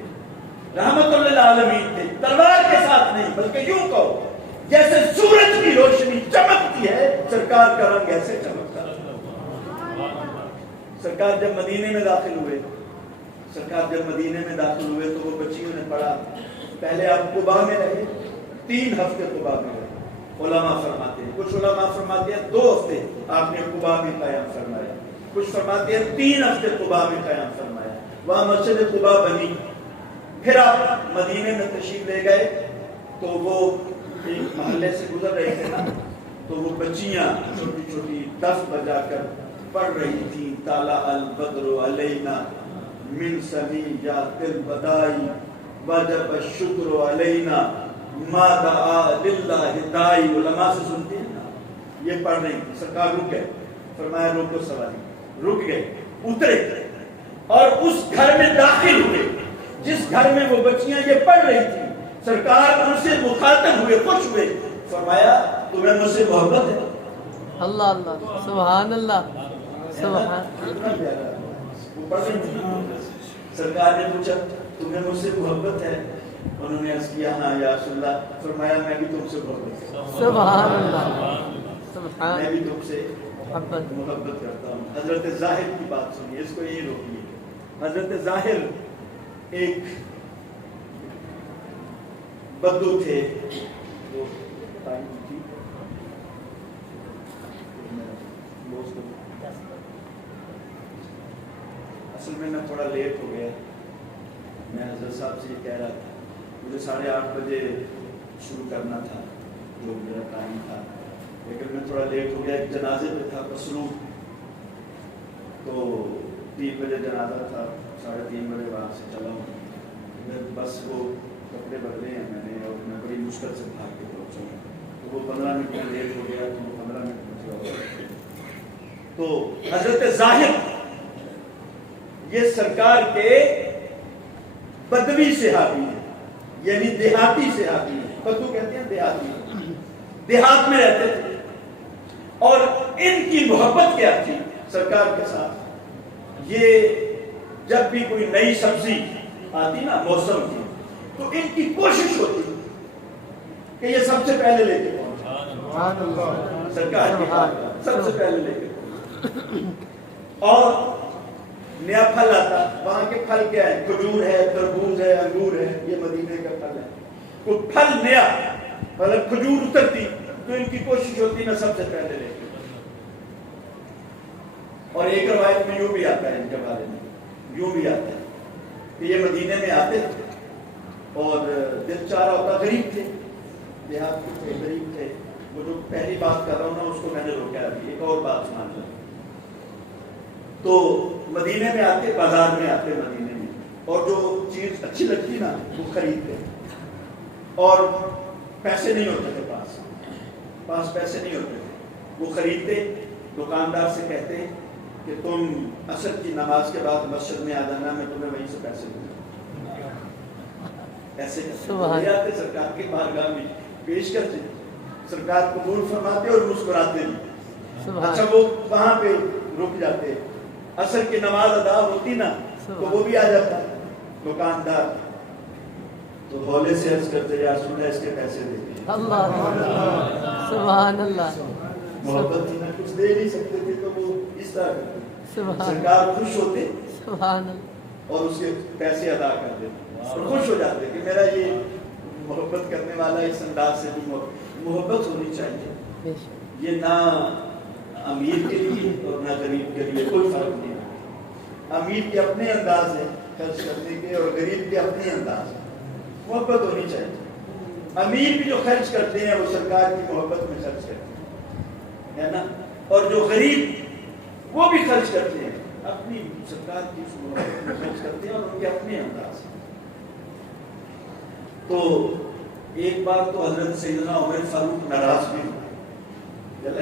رحمت للعالمین تھے، تلوار کے ساتھ نہیں، بلکہ یوں کہو جیسے سورج کی روشنی چمکتی ہے، سرکار کا رنگ ایسے چمکتا ہے۔ سرکار جب مدینے میں داخل ہوئے، سرکار جب مدینے میں داخل ہوئے تو وہ بچیوں نے پڑھا، پہلے آپ قباء میں رہے، 3 ہفتے قباء میں رہے۔ علماء فرماتے ہیں، کچھ علماء فرماتے ہیں 2 ہفتے آپ نے قباء میں قیام فرمایا، کچھ فرماتے ہیں 3 ہفتے قباء میں قیام فرمایا۔ وہاں مسجد قباء بنی، پھر آپ مدینے میں تشریف لے گئے تو وہ ایک محلے سے گزر رہے تھے نا، تو وہ بچیاں چھوٹی چھوٹی دف بجا کر پڑھ رہی تھیں طالع البدر علینا من ثنیات الوداع وجب الشکر علینا ما دعا للہ داعی۔ علماء سے سنتے ہیں نا، یہ پڑھ رہی تھی، سرکار رک گئے، فرمایا روکو سواری، رک گئے، اترے اور اس گھر میں داخل ہوئے جس گھر میں وہ بچیاں یہ پڑھ رہی تھیں۔ سرکار ان سے مخاطب ہوئے، خوش ہوئے، فرمایا تمہیں مجھ سے محبت ہے؟ اللہ اللہ سبحان اللہ سبحان کتنا پیارا ہے۔ وہ پڑھ رہی تھی، سرکار نے پوچھا تمہیں مجھ سے محبت ہے؟ انہوں نے عرض کیا ہاں یا رسول اللہ۔ فرمایا میں بھی تم سے محبت کرتا ہوں، سبحان اللہ سبحان میں بھی تم سے محبت محبت کرتا ہوں۔ حضرت ظاہر کی بات سنیے، اس کو یہی روکیے۔ حضرت ظاہر ایک بدو تھے، وہ ٹائم تھی اصل میں تھوڑا لیٹ ہو گیا، میں حضرت صاحب سے یہ کہہ رہا تھا مجھے 8:30 بجے شروع کرنا تھا جو میرا ٹائم تھا، لیکن میں تھوڑا لیٹ ہو گیا، ایک جنازے پہ تھا پسرو، تو 3 بجے جنازہ تھا، 3:30 بجے وہاں سے چلا ہوں، بس وہ کپڑے بدلے ہیں میں نے اور میں بڑی مشکل سے بھاگ کے پہنچا ہوں، تو وہ 15 منٹ میں لیٹ ہو گیا، تو 15 منٹ پہنچا۔ تو حضرت ظاہر یہ سرکار کے بدوی صحابی ہیں، یعنی دیہاتی صحابی ہیں، بدو کہتے ہیں دیہاتی، دیہات میں رہتے تھے، اور ان کی محبت کیا تھی سرکار کے ساتھ، یہ جب بھی کوئی نئی سبزی آتی نا موسم کی تو ان کی کوشش ہوتی کہ یہ سب سے پہلے لے کے پہنچے، سرکار کی سب سے پہلے لے کے پہنچے۔ اور نیا پھل آتا، وہاں کے پھل کیا ہے؟ کھجور ہے، تربوز ہے، انگور ہے، یہ مدینے کا پھل ہے، تو پھل نیا مطلب کھجور اترتی تو ان کی کوشش ہوتی میں سب سے پہلے لے کے۔ اور ایک روایت میں یوں بھی آتا ہے ان کے بارے میں، یوں بھی آتا ہے کہ یہ مدینے میں آتے تھے اور دل چاہ رہا ہوتا، غریب تھے، دیہات کے تھے، غریب تھے، وہ جو پہلی بات کر رہا ہوں نا اس کو میں نے روکا ابھی، ایک اور بات سنا دوں۔ تو مدینے میں آتے، بازار میں آتے مدینے میں، اور جو چیز اچھی لگتی نا وہ خریدتے، اور پیسے نہیں ہوتے تھے پاس پیسے نہیں ہوتے تھے، وہ خریدتے، دکاندار سے کہتے کہ تم عصر کی نماز کے بعد مسجد میں آ جانا، میں تمہیں وہیں سے پیسے دوں گا، ایسے کرتے آتے سرکار کے بارگاہ میں پیش کرتے، سرکار قبول فرماتے اور مسکراتے بھی۔ اچھا وہ وہاں پہ رک جاتے، عصر کی نماز ادا ہوتی نا تو وہ بھی آ جاتا دکاندار، تو ہولے سے عرض کرتے یا رسول اللہ اس کے پیسے دیتے، اللہ سبحان اللہ، محبت تھی نا، کچھ دے نہیں سکتے تھے تو وہ اس طرح کرتے، سبحان سرکار خوش ہوتے سبحان اللہ، اور اس کے پیسے ادا کر دیتے، اور خوش ہو جاتے کہ میرا یہ محبت کرنے والا اس انداز سے بھی محبت ہونی چاہیے، بے شک یہ نہ امیر کے لیے اور نہ غریب کے لیے کوئی فرق نہیں ہے، امیر کے اپنے انداز ہے خرچ کرنے کے اور غریب کے اپنے انداز ہے، محبت ہونی چاہیے۔ امیر بھی جو خرچ کرتے ہیں وہ سرکار کی محبت میں خرچ کرتے ہیں، ہے نا، اور جو غریب وہ بھی خرچ کرتے ہیں، اپنی سرکار کی محبت میں خرچ کرتے ہیں اور ان کے اپنے انداز ہیں۔ تو ایک بار تو حضرت سیدنا عمر فاروق ناراض بھی ہوئے،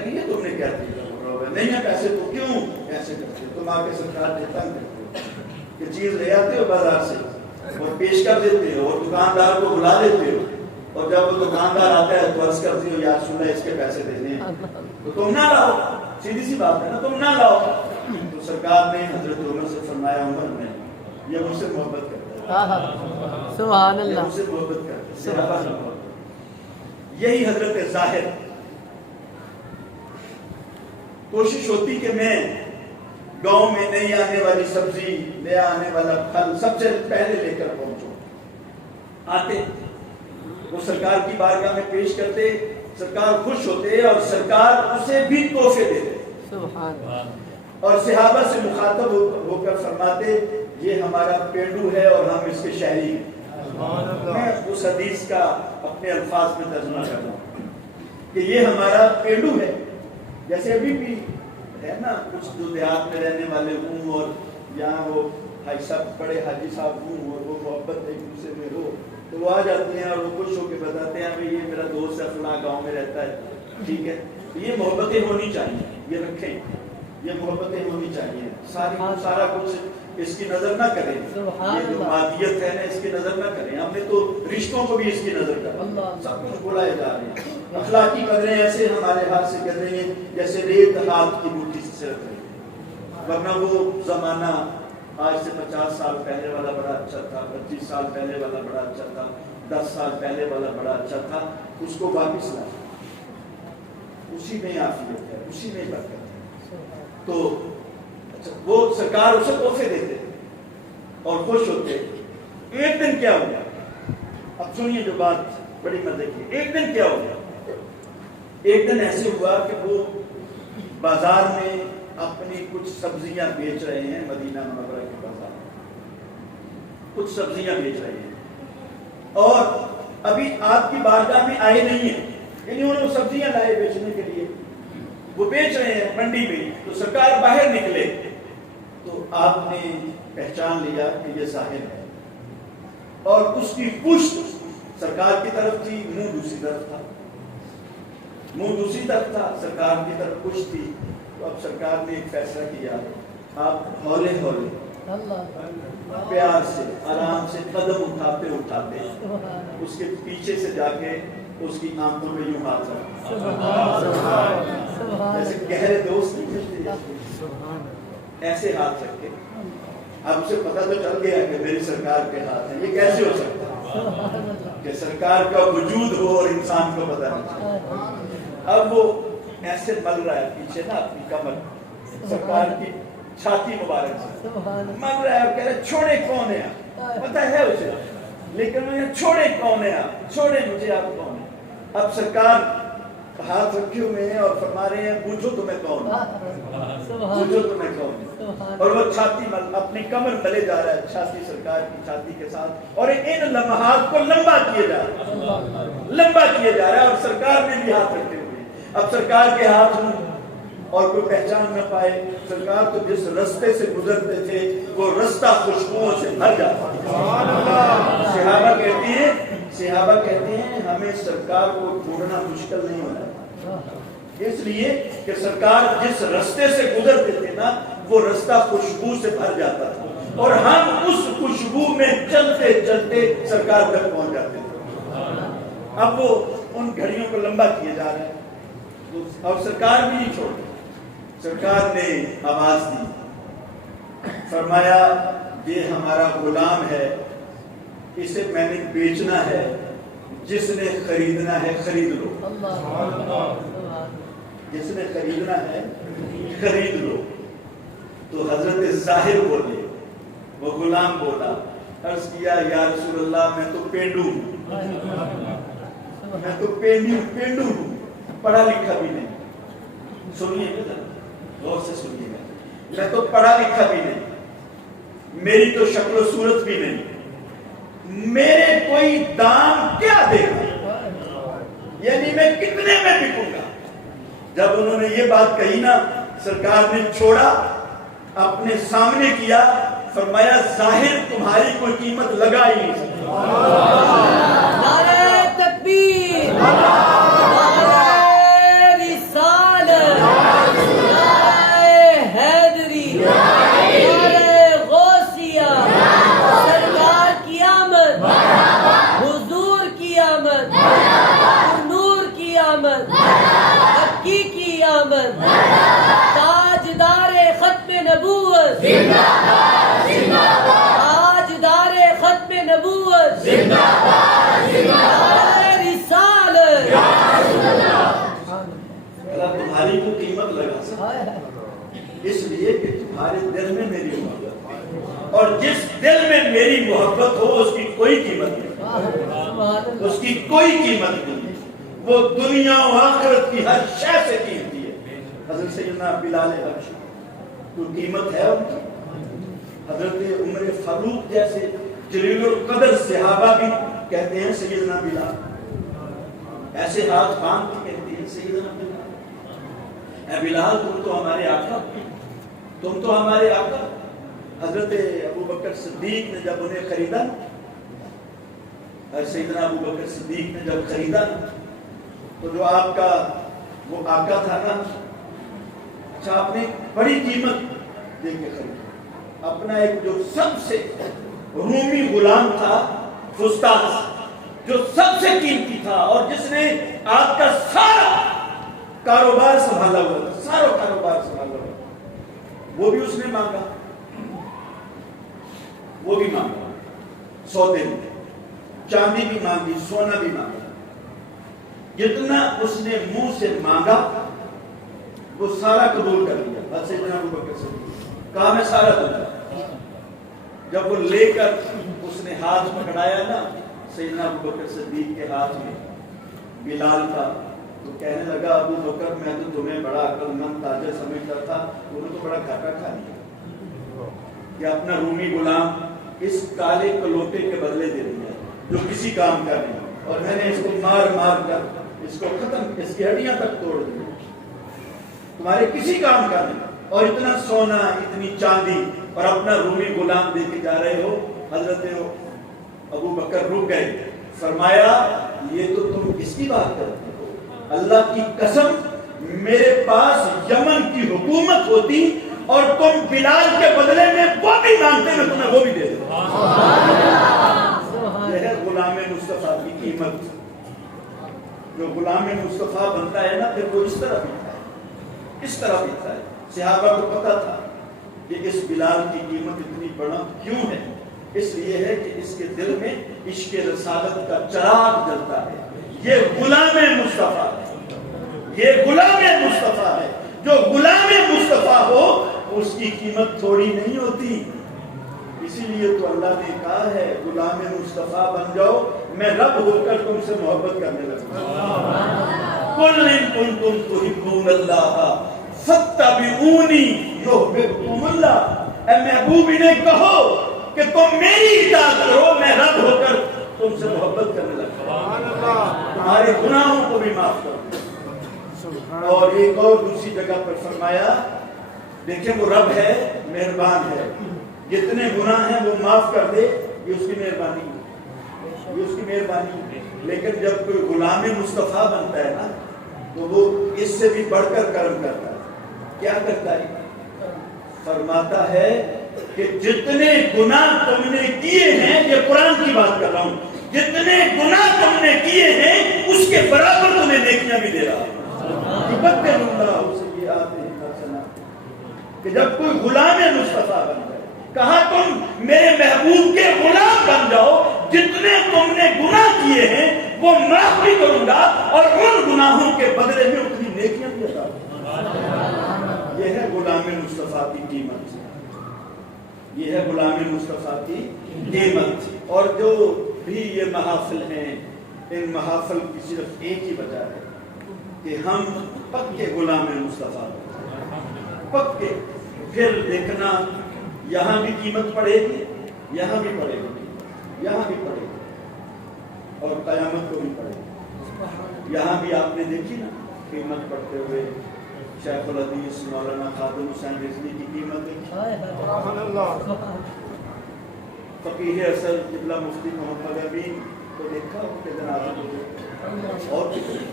یہ تم نے کیا کیا، نہیں ہے پیسے تو کیوں ایسے کرتے ہو، تم آ کے سرکار سے تنگ کرتے ہو کہ چیز لے آتے ہو بازار سے اور پیش کر دیتے ہو اور دکاندار کو بلا دیتے ہو، اور جب وہ دکاندار آتا ہے تو عرض کرتے ہو یا رسول اللہ اس کے پیسے دینے ہیں تو تم نہ لاؤ، سیدھی سی بات ہے نا، تم نہ لاؤ۔ تو سرکار نے حضرت عمر سے فرمایا عمر نے یہ مجھ سے محبت کرتا ہے، سبحان یہ اللہ، مجھ سے محبت کرتا ہے۔ یہی حضرت ظاہر کوشش ہوتی کہ میں گاؤں میں نئی آنے والی سبزی، نیا آنے والا پھل سب سے پہلے لے کر پہنچوں، آتے وہ سرکار کی بارگاہ میں پیش کرتے، سرکار خوش ہوتے اور سرکار اسے بھی تحفے دیتے، سبحان اللہ، اور صحابہ سے مخاطب ہو کر فرماتے یہ ہمارا پینڈو ہے اور ہم اس کے شہری ہیں، میں اس حدیث کا اپنے الفاظ میں ترجمہ کر رہا ہوں کہ یہ ہمارا پہلو ہے. جیسے ابھی بھی ہے نا کچھ جو دیہات میں رہنے والے ہوں اور یہاں وہ حاجی صاحب بڑے حاجی صاحب ہوں اور وہ محبت ایک دوسرے میں ہو تو وہ آ جاتے ہیں اور وہ خوش ہو کے بتاتے ہیں بھائی یہ میرا دوست ہے فلاں گاؤں میں رہتا ہے. ٹھیک ہے, یہ محبتیں ہونی چاہیے, یہ رکھیں, یہ محبتیں ہونی چاہیے. سارا کچھ اس کی نظر نہ کریں, یہ جو مادیت ہے نا اس کی نظر نہ کریں. ہم نے تو رشتوں کو بھی اس کی نظر کریں, سب کچھ بلائے جا رہے ہیں. اخلاقی قدریں ایسے ہمارے ہاتھ سے کر رہی ہیں جیسے ریت ہاتھ کی بوٹی سے رکھ رہی ہے. ورنہ وہ زمانہ آج سے 50 سال پہلے والا بڑا اچھا تھا, 25 سال پہلے والا بڑا اچھا تھا, 10 سال پہلے والا بڑا اچھا تھا. اس کو واپس لا, اسی میں عافیت ہے, اسی میں برکت ہے. تو اچھا وہ سرکار اسے تحفے دیتے اور خوش ہوتے. ایک دن کیا ہوا, اب سنیے جو بات بڑی مزے کی. ایک دن کیا ہوا, ایک دن ایسے ہوا کہ وہ بازار میں اپنی کچھ سبزیاں بیچ رہے ہیں. مدینہ منورہ کے بازار کچھ سبزیاں بیچ رہے ہیں اور ابھی آپ کی بارگاہ میں آئے نہیں ہیں, یعنی انہوں نے سبزیاں لائے بیچنے کے لیے, وہ بیچ رہے ہیں منڈی میں. تو سرکار باہر نکلے تو آپ نے پہچان لیا کہ یہ صاحب ہے اور اس کی پشت سرکار کی طرف تھی, منہ دوسری طرف تھا, منہ دوسری طرف تھا, سرکار کی طرف پشت تھی. تو اب سرکار نے ایک فیصلہ کیا, آپ ہولے ہولے پیار سے آرام سے قدم اٹھاتے اٹھاتے اس کے پیچھے سے جا کے اس کی آنکھوں میں یوں ہاتھ رکھا, جیسے گہرے دوست نہیں ملتے ایسے ہاتھ رکھ کے. اب اسے پتہ تو چل گیا کہ میری سرکار کے ہاتھ ہیں. یہ کیسے ہو سکتا ہے کہ سرکار کا وجود ہو اور انسان کو پتہ نہیں. اب وہ ایسے مل رہا ہے پیچھے نا اپنی کمر, سرکار کی چھاتی مبارک سے مل رہا ہے اور کہہ رہے چھوڑے کون ہے آپ, پتہ ہے اسے لیکن وہ چھوڑے کون ہے آپ, چھوڑے مجھے آپ کون ہیں. اب سرکار ہاتھ رکھے ہوئے ہیں اور فرما رہے ہیں پوچھو تمہیں کون ہے, پوچھو تمہیں کون ہے. اور وہ چھاتی اپنی کمر ملے جا رہا ہے چھاتی سرکار کی چھاتی کے ساتھ اور ان لمحات کو لمبا کیے جا رہا ہے, لمبا کیے جا رہا ہے. اور سرکار نے بھی ہاتھ رکھے ہوئے. اب سرکار کے ہاتھ ہوں اور کوئی پہچان نہ پائے. سرکار تو جس رستے سے گزرتے تھے وہ رستہ خوشبوؤں سے بھر جاتا. صحابہ کہتے ہیں ہمیں سرکار کو ڈھونڈنا مشکل نہیں ہوتا, اس لیے کہ سرکار جس رستے سے گزرتے تھے نا وہ رستہ خوشبو سے بھر جاتا تھا اور ہم اس خوشبو میں چلتے چلتے سرکار تک پہنچ جاتے تھے. اب وہ ان گھڑیوں کو لمبا کیے جا رہے ہیں اور سرکار بھی نہیں چھوڑتے. سرکار نے آواز دی, فرمایا یہ ہمارا غلام ہے, اسے میں نے بیچنا ہے, جس نے خریدنا ہے خرید لو, جس نے خریدنا ہے خرید لو. تو حضرت ظاہر بولے, وہ غلام بولا, عرض کیا یا رسول اللہ میں تو پینڈو ہوں, میں تو پینڈو ہوں, پڑھا لکھا بھی نہیں. سنیے غور سے سنیے گا, میں تو پڑھا لکھا بھی نہیں, میری تو شکل و صورت بھی نہیں, میرے کوئی دام کیا دے گا, یعنی میں کتنے میں بکوں گا. جب انہوں نے یہ بات کہی نا سرکار نے چھوڑا, اپنے سامنے کیا, فرمایا ظاہر تمہاری کوئی قیمت لگا ہی نہیں سکتا. نعرہ تکبیر, نعرہ رسالت, نعرہ حیدری, نعرہ غوثیہ, سرکار کی آمد, حضور کی آمد, نور کی آمد, حقی کی آمد, تاجدار ختم نبوت, تاجدار ختم نبوت, نعرہ رسالت. اللہ تمہاری کو قیمت لگا سکتا, اس لیے کہ تمہارے دل میں میری محبت ہے, اور جس دل میں میری محبت ہو اس کی کوئی قیمت نہیں, اس کی کوئی قیمت نہیں. وہ دنیا و آخرت کی ہر شے سے قیمتی ہے. حضرت سیدنا بلال حبشی کوئی قیمت ہے ان کی, حضرت عمر فاروق جیسے جلیل القدر صحابہ بھی کہتے ہیں سیدنا بلال، ایسے ہاتھ باندھ کے کہتے ہیں سیدنا بلال، اے بلال تم تو ہمارے آقا، تم تو ہمارے آقا۔ حضرت ابو بکر صدیق نے جب انہیں خریدا، سیدنا ابو بکر صدیق نے جب خریدا تو جو آپ کا وہ آقا تھا نا، اچھا آپ نے بڑی قیمت دے کے خریدا، اپنا ایک جو سب سے رومی غلام تھا فستاس، جو سب سے قیمتی تھا اور جس نے آپ کا سارا کاروبار سنبھالا ہوا تھا، سارا کاروبار سنبھالا ہوا تھا، وہ بھی اس نے مانگا، وہ بھی مانگا، سودے میں چاندی بھی مانگی، سونا بھی مانگا، جتنا اس نے منہ سے مانگا وہ سارا قبول کر لیا۔ بس سیدنا ابو بکر صدیق کہا میں سارا دوں گا۔ جب وہ لے کر اس نے ہاتھ پکڑایا نا سیدنا ابو بکر صدیق کے ہاتھ میں بلال کا، تو کہنے لگا ابو بکر میں تو تمہیں بڑا عقل مند تاجر سمجھتا تھا، انہوں نے تو بڑا گھاٹا کھا لیا کہ اپنا رومی غلام اس کالے کلوٹے کے بدلے دے دیا جو کسی کام کا نہیں، اور میں نے اس کو مار مار کر اس کو ختم، اس کی ہڈیاں تک توڑ دی، تمہارے کسی کام کا نہیں، اور اتنا سونا اتنی چاندی اور اپنا رومی غلام دے کے جا رہے ہو۔ حضرت ابو بکر رک گئے، فرمایا یہ تو تم کس کی بات کرتے ہو؟ اللہ کی قسم میرے پاس یمن کی حکومت ہوتی اور تم بلال کے بدلے میں وہ بھی مانگتے، میں تمہیں وہ بھی دے دوں۔ یہ ہے غلام مصطفیٰ کی قیمت۔ جو غلام مصطفیٰ بنتا ہے نا پھر وہ اس طرح بیتا ہے، اس طرح بیتا ہے۔ صحابہ کو پتا تھا کہ اس بلال کی قیمت اتنی بڑا کیوں ہے، اس لیے ہے کہ اس کے دل میں عشق رسالت کا چراغ جلتا ہے۔ یہ غلام مصطفیٰ ہے، یہ غلام مصطفیٰ ہے۔ جو غلام مصطفیٰ ہو اس کی قیمت تھوڑی نہیں ہوتی، اسی لیے تو اللہ نے کہا ہے غلام مصطفیٰ بن جاؤ، میں رب ہو کر تم سے محبت کرنے لگوں۔ قُلْ إِن كُنتُمْ تُحِبُّونَ اللَّهَ فَاتَّبِعُونِي يُحْبِبْكُمُ اللَّهُ۔ اے محبوب انہیں کہو کہ تم میری اطاعت کرو، میں رب ہو کر تم سے محبت کرنے لگوں، تمہارے گناہوں کو بھی معاف کروں۔ اور ایک اور دوسری جگہ پر فرمایا دیکھیں وہ رب ہے، مہربان ہے، جتنے گناہ ہیں وہ معاف کر دے، یہ اس کی مہربانی ہے، یہ اس کی مہربانی ہے۔ لیکن جب کوئی غلام مصطفیٰ بنتا ہے نا تو وہ اس سے بھی بڑھ کر کرم کرتا ہے۔ کیا کرتا ہے؟ فرماتا ہے کہ جتنے گناہ تم نے کیے ہیں، یہ قرآن کی بات کر رہا ہوں، جتنے گناہ تم نے کیے ہیں اس کے برابر تمہیں نیکیاں بھی دے رہا ہوں۔ کہ جب کوئی غلام مصطفیٰ بن جائے، کہا تم میرے محبوب کے غلام بن جاؤ، جتنے تم نے گناہ کیے ہیں وہ معاف بھی کروں گا اور ان گناہوں کے بدلے میں اتنی نیکیاں بھی عطا کروں گا۔ یہ ہے غلام مصطفیٰ کی قیمت، یہ ہے غلام مصطفیٰ کی قیمت۔ اور جو بھی یہ محافل ہیں، ان محافل کی صرف ایک ہی وجہ ہے کہ ہم پکے غلام مصطفیٰ پکے۔ پھر دیکھنا یہاں بھی قیمت پڑے گی، یہاں بھی پڑے گی، یہاں بھی پڑے گی، اور قیامت کو بھی پڑے گی۔ یہاں بھی آپ نے دیکھی نا قیمت پڑھتے ہوئے شیخ الحدیث مولانا خادم حسین رضوی کی قیمت دیکھی، فقیہ اثر قبلہ مفتی محمد امین کو دیکھا، ان کے جنازے کو دیکھا، اور کتنے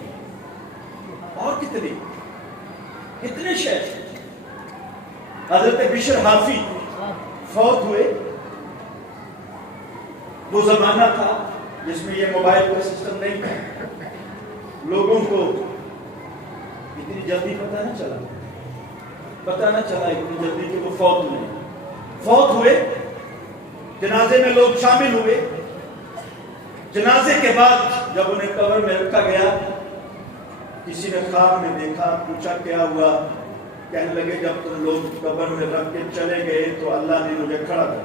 اور کتنے کتنے شیخ۔ حضرت بشر حافی فوت ہوئے، وہ زمانہ تھا جس میں یہ موبائل کا سسٹم نہیں تھا، لوگوں کو اتنی جلدی پتہ نہ چلا اتنی جلدی کہ وہ فوت ہوئے۔ جنازے میں لوگ شامل ہوئے، جنازے کے بعد جب انہیں قبر میں رکھا گیا، کسی نے خواب میں دیکھا، پوچھا کیا ہوا، کہنے لگے جب تم لوگ قبر میں رکھ کے چلے گئے تو اللہ نے مجھے کھڑا کر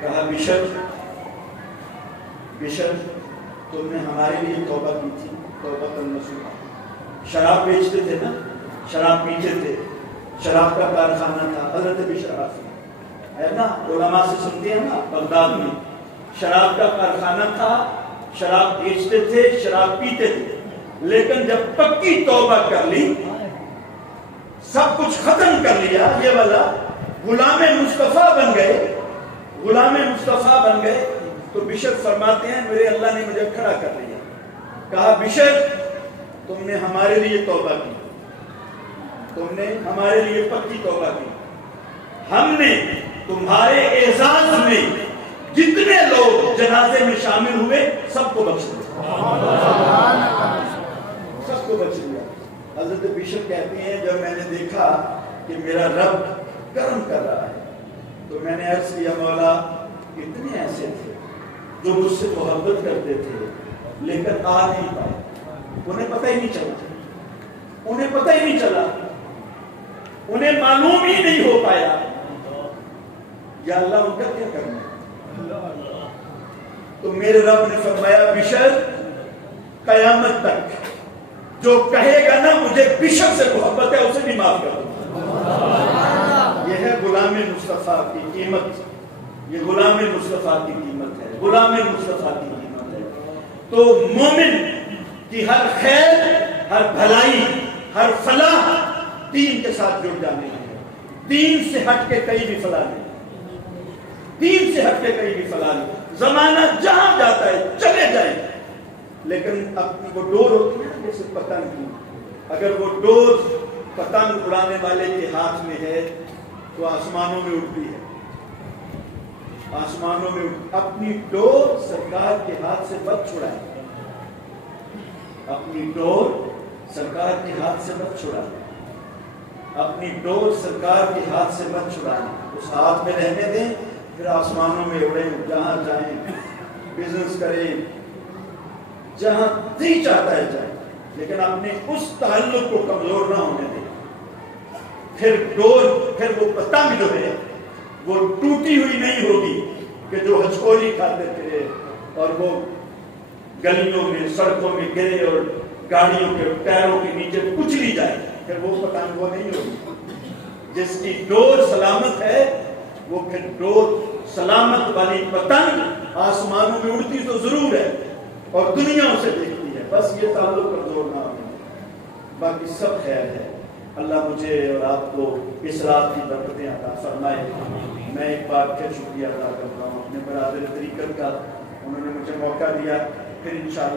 کہا بشر تم نے ہمارے لیے توبہ کی تھی، توبہ نصوحا۔ شراب بیچتے تھے نا، شراب پیتے تھے، شراب کا کارخانہ تھا حضرت بشر حافی، ہے نا, علماء سے سنتے ہیں نا, بغداد میں شراب کا کارخانہ تھا, شراب بیچتے تھے, شراب پیتے تھے, لیکن جب پکی توبہ کر لی, سب کچھ ختم کر لیا, یہ والا غلام مصطفیٰ بن گئے, غلام مصطفیٰ بن گئے, تو بشر فرماتے ہیں میرے اللہ نے مجھے کھڑا کر لیا, کہا بشر تم نے ہمارے لیے توبہ کی, تم نے ہمارے لیے پکی توبہ کی, ہم نے تمہارے اعزاز میں جتنے لوگ جنازے میں شامل ہوئے سب کو بخش دیا, سب کو بخش دیا. حضرت بشر کہتے ہیں جب میں نے دیکھا کہ میرا رب کرم کر رہا ہے تو میں نے عرض کیا مولا اتنے ایسے تھے جو مجھ سے محبت کرتے تھے لیکن آ نہیں پائے, انہیں پتہ ہی نہیں چلا, انہیں پتہ ہی نہیں چلا, انہیں معلوم ہی نہیں ہو پایا, یا اللہ ان کا کیا کرنا. تو میرے رب نے فرمایا بشر قیامت تک جو کہے گا نا مجھے بشر سے محبت ہے اسے بھی معاف کر دوں. یہ ہے غلام مصطفیٰ کی قیمت, یہ غلام مصطفیٰ کی قیمت ہے, غلام مصطفیٰ کی قیمت ہے. تو مومن کی ہر خیر, ہر بھلائی, ہر فلاح دین کے ساتھ جڑ جانے ہے, دین سے ہٹ کے کہیں بھی فلاح نہیں, دین سے ہٹ کے کہیں بھی فلاح نہیں. زمانہ جہاں جاتا ہے چلے جائیں, لیکن اپنی وہ ڈور ہوتی ہے جیسے پتنگ کی, اگر وہ ڈور پتنگ اڑانے والے کے ہاتھ میں ہے تو آسمانوں میں اڑتی ہے, آسمانوں میں اپنی ڈور سرکار کے ہاتھ سے مت چھڑائیں, اپنی ڈور سرکار کے ہاتھ سے مت چھڑائیں, اپنی ڈور سرکار کے ہاتھ سے مت چھڑائیں, اس ہاتھ میں رہنے دیں, پھر آسمانوں میں اڑیں, جہاں جائیں, بزنس کریں, جہاں دل چاہتا ہے جائیں, لیکن اپنے اس تعلق کو کمزور نہ ہونے دیں. پھر ڈور, پھر وہ پتنگ جو ہے وہ ٹوٹی ہوئی نہیں ہوگی کہ جو ہچکولی کھاتے تھے اور وہ گلیوں میں سڑکوں میں گرے اور گاڑیوں کے ٹائروں کے نیچے کچلی جائے, پھر وہ پتنگ وہ نہیں ہوگی. جس کی ڈور سلامت ہے وہ پھر ڈور سلامت والی پتنگ آسمانوں میں اڑتی تو ضرور ہے اور دنیا اسے دیکھتی ہے, بس یہ تعلق کمزور نہ ہونا, باقی سب خیر ہے. اللہ مجھے اور آپ کو اس رات کی برکتیں عطا فرمائے. میں ایک بار پھر شکریہ ادا کرتا ہوں اپنے برادر طریقت کا, انہوں نے مجھے موقع دیا. پھر انشاءاللہ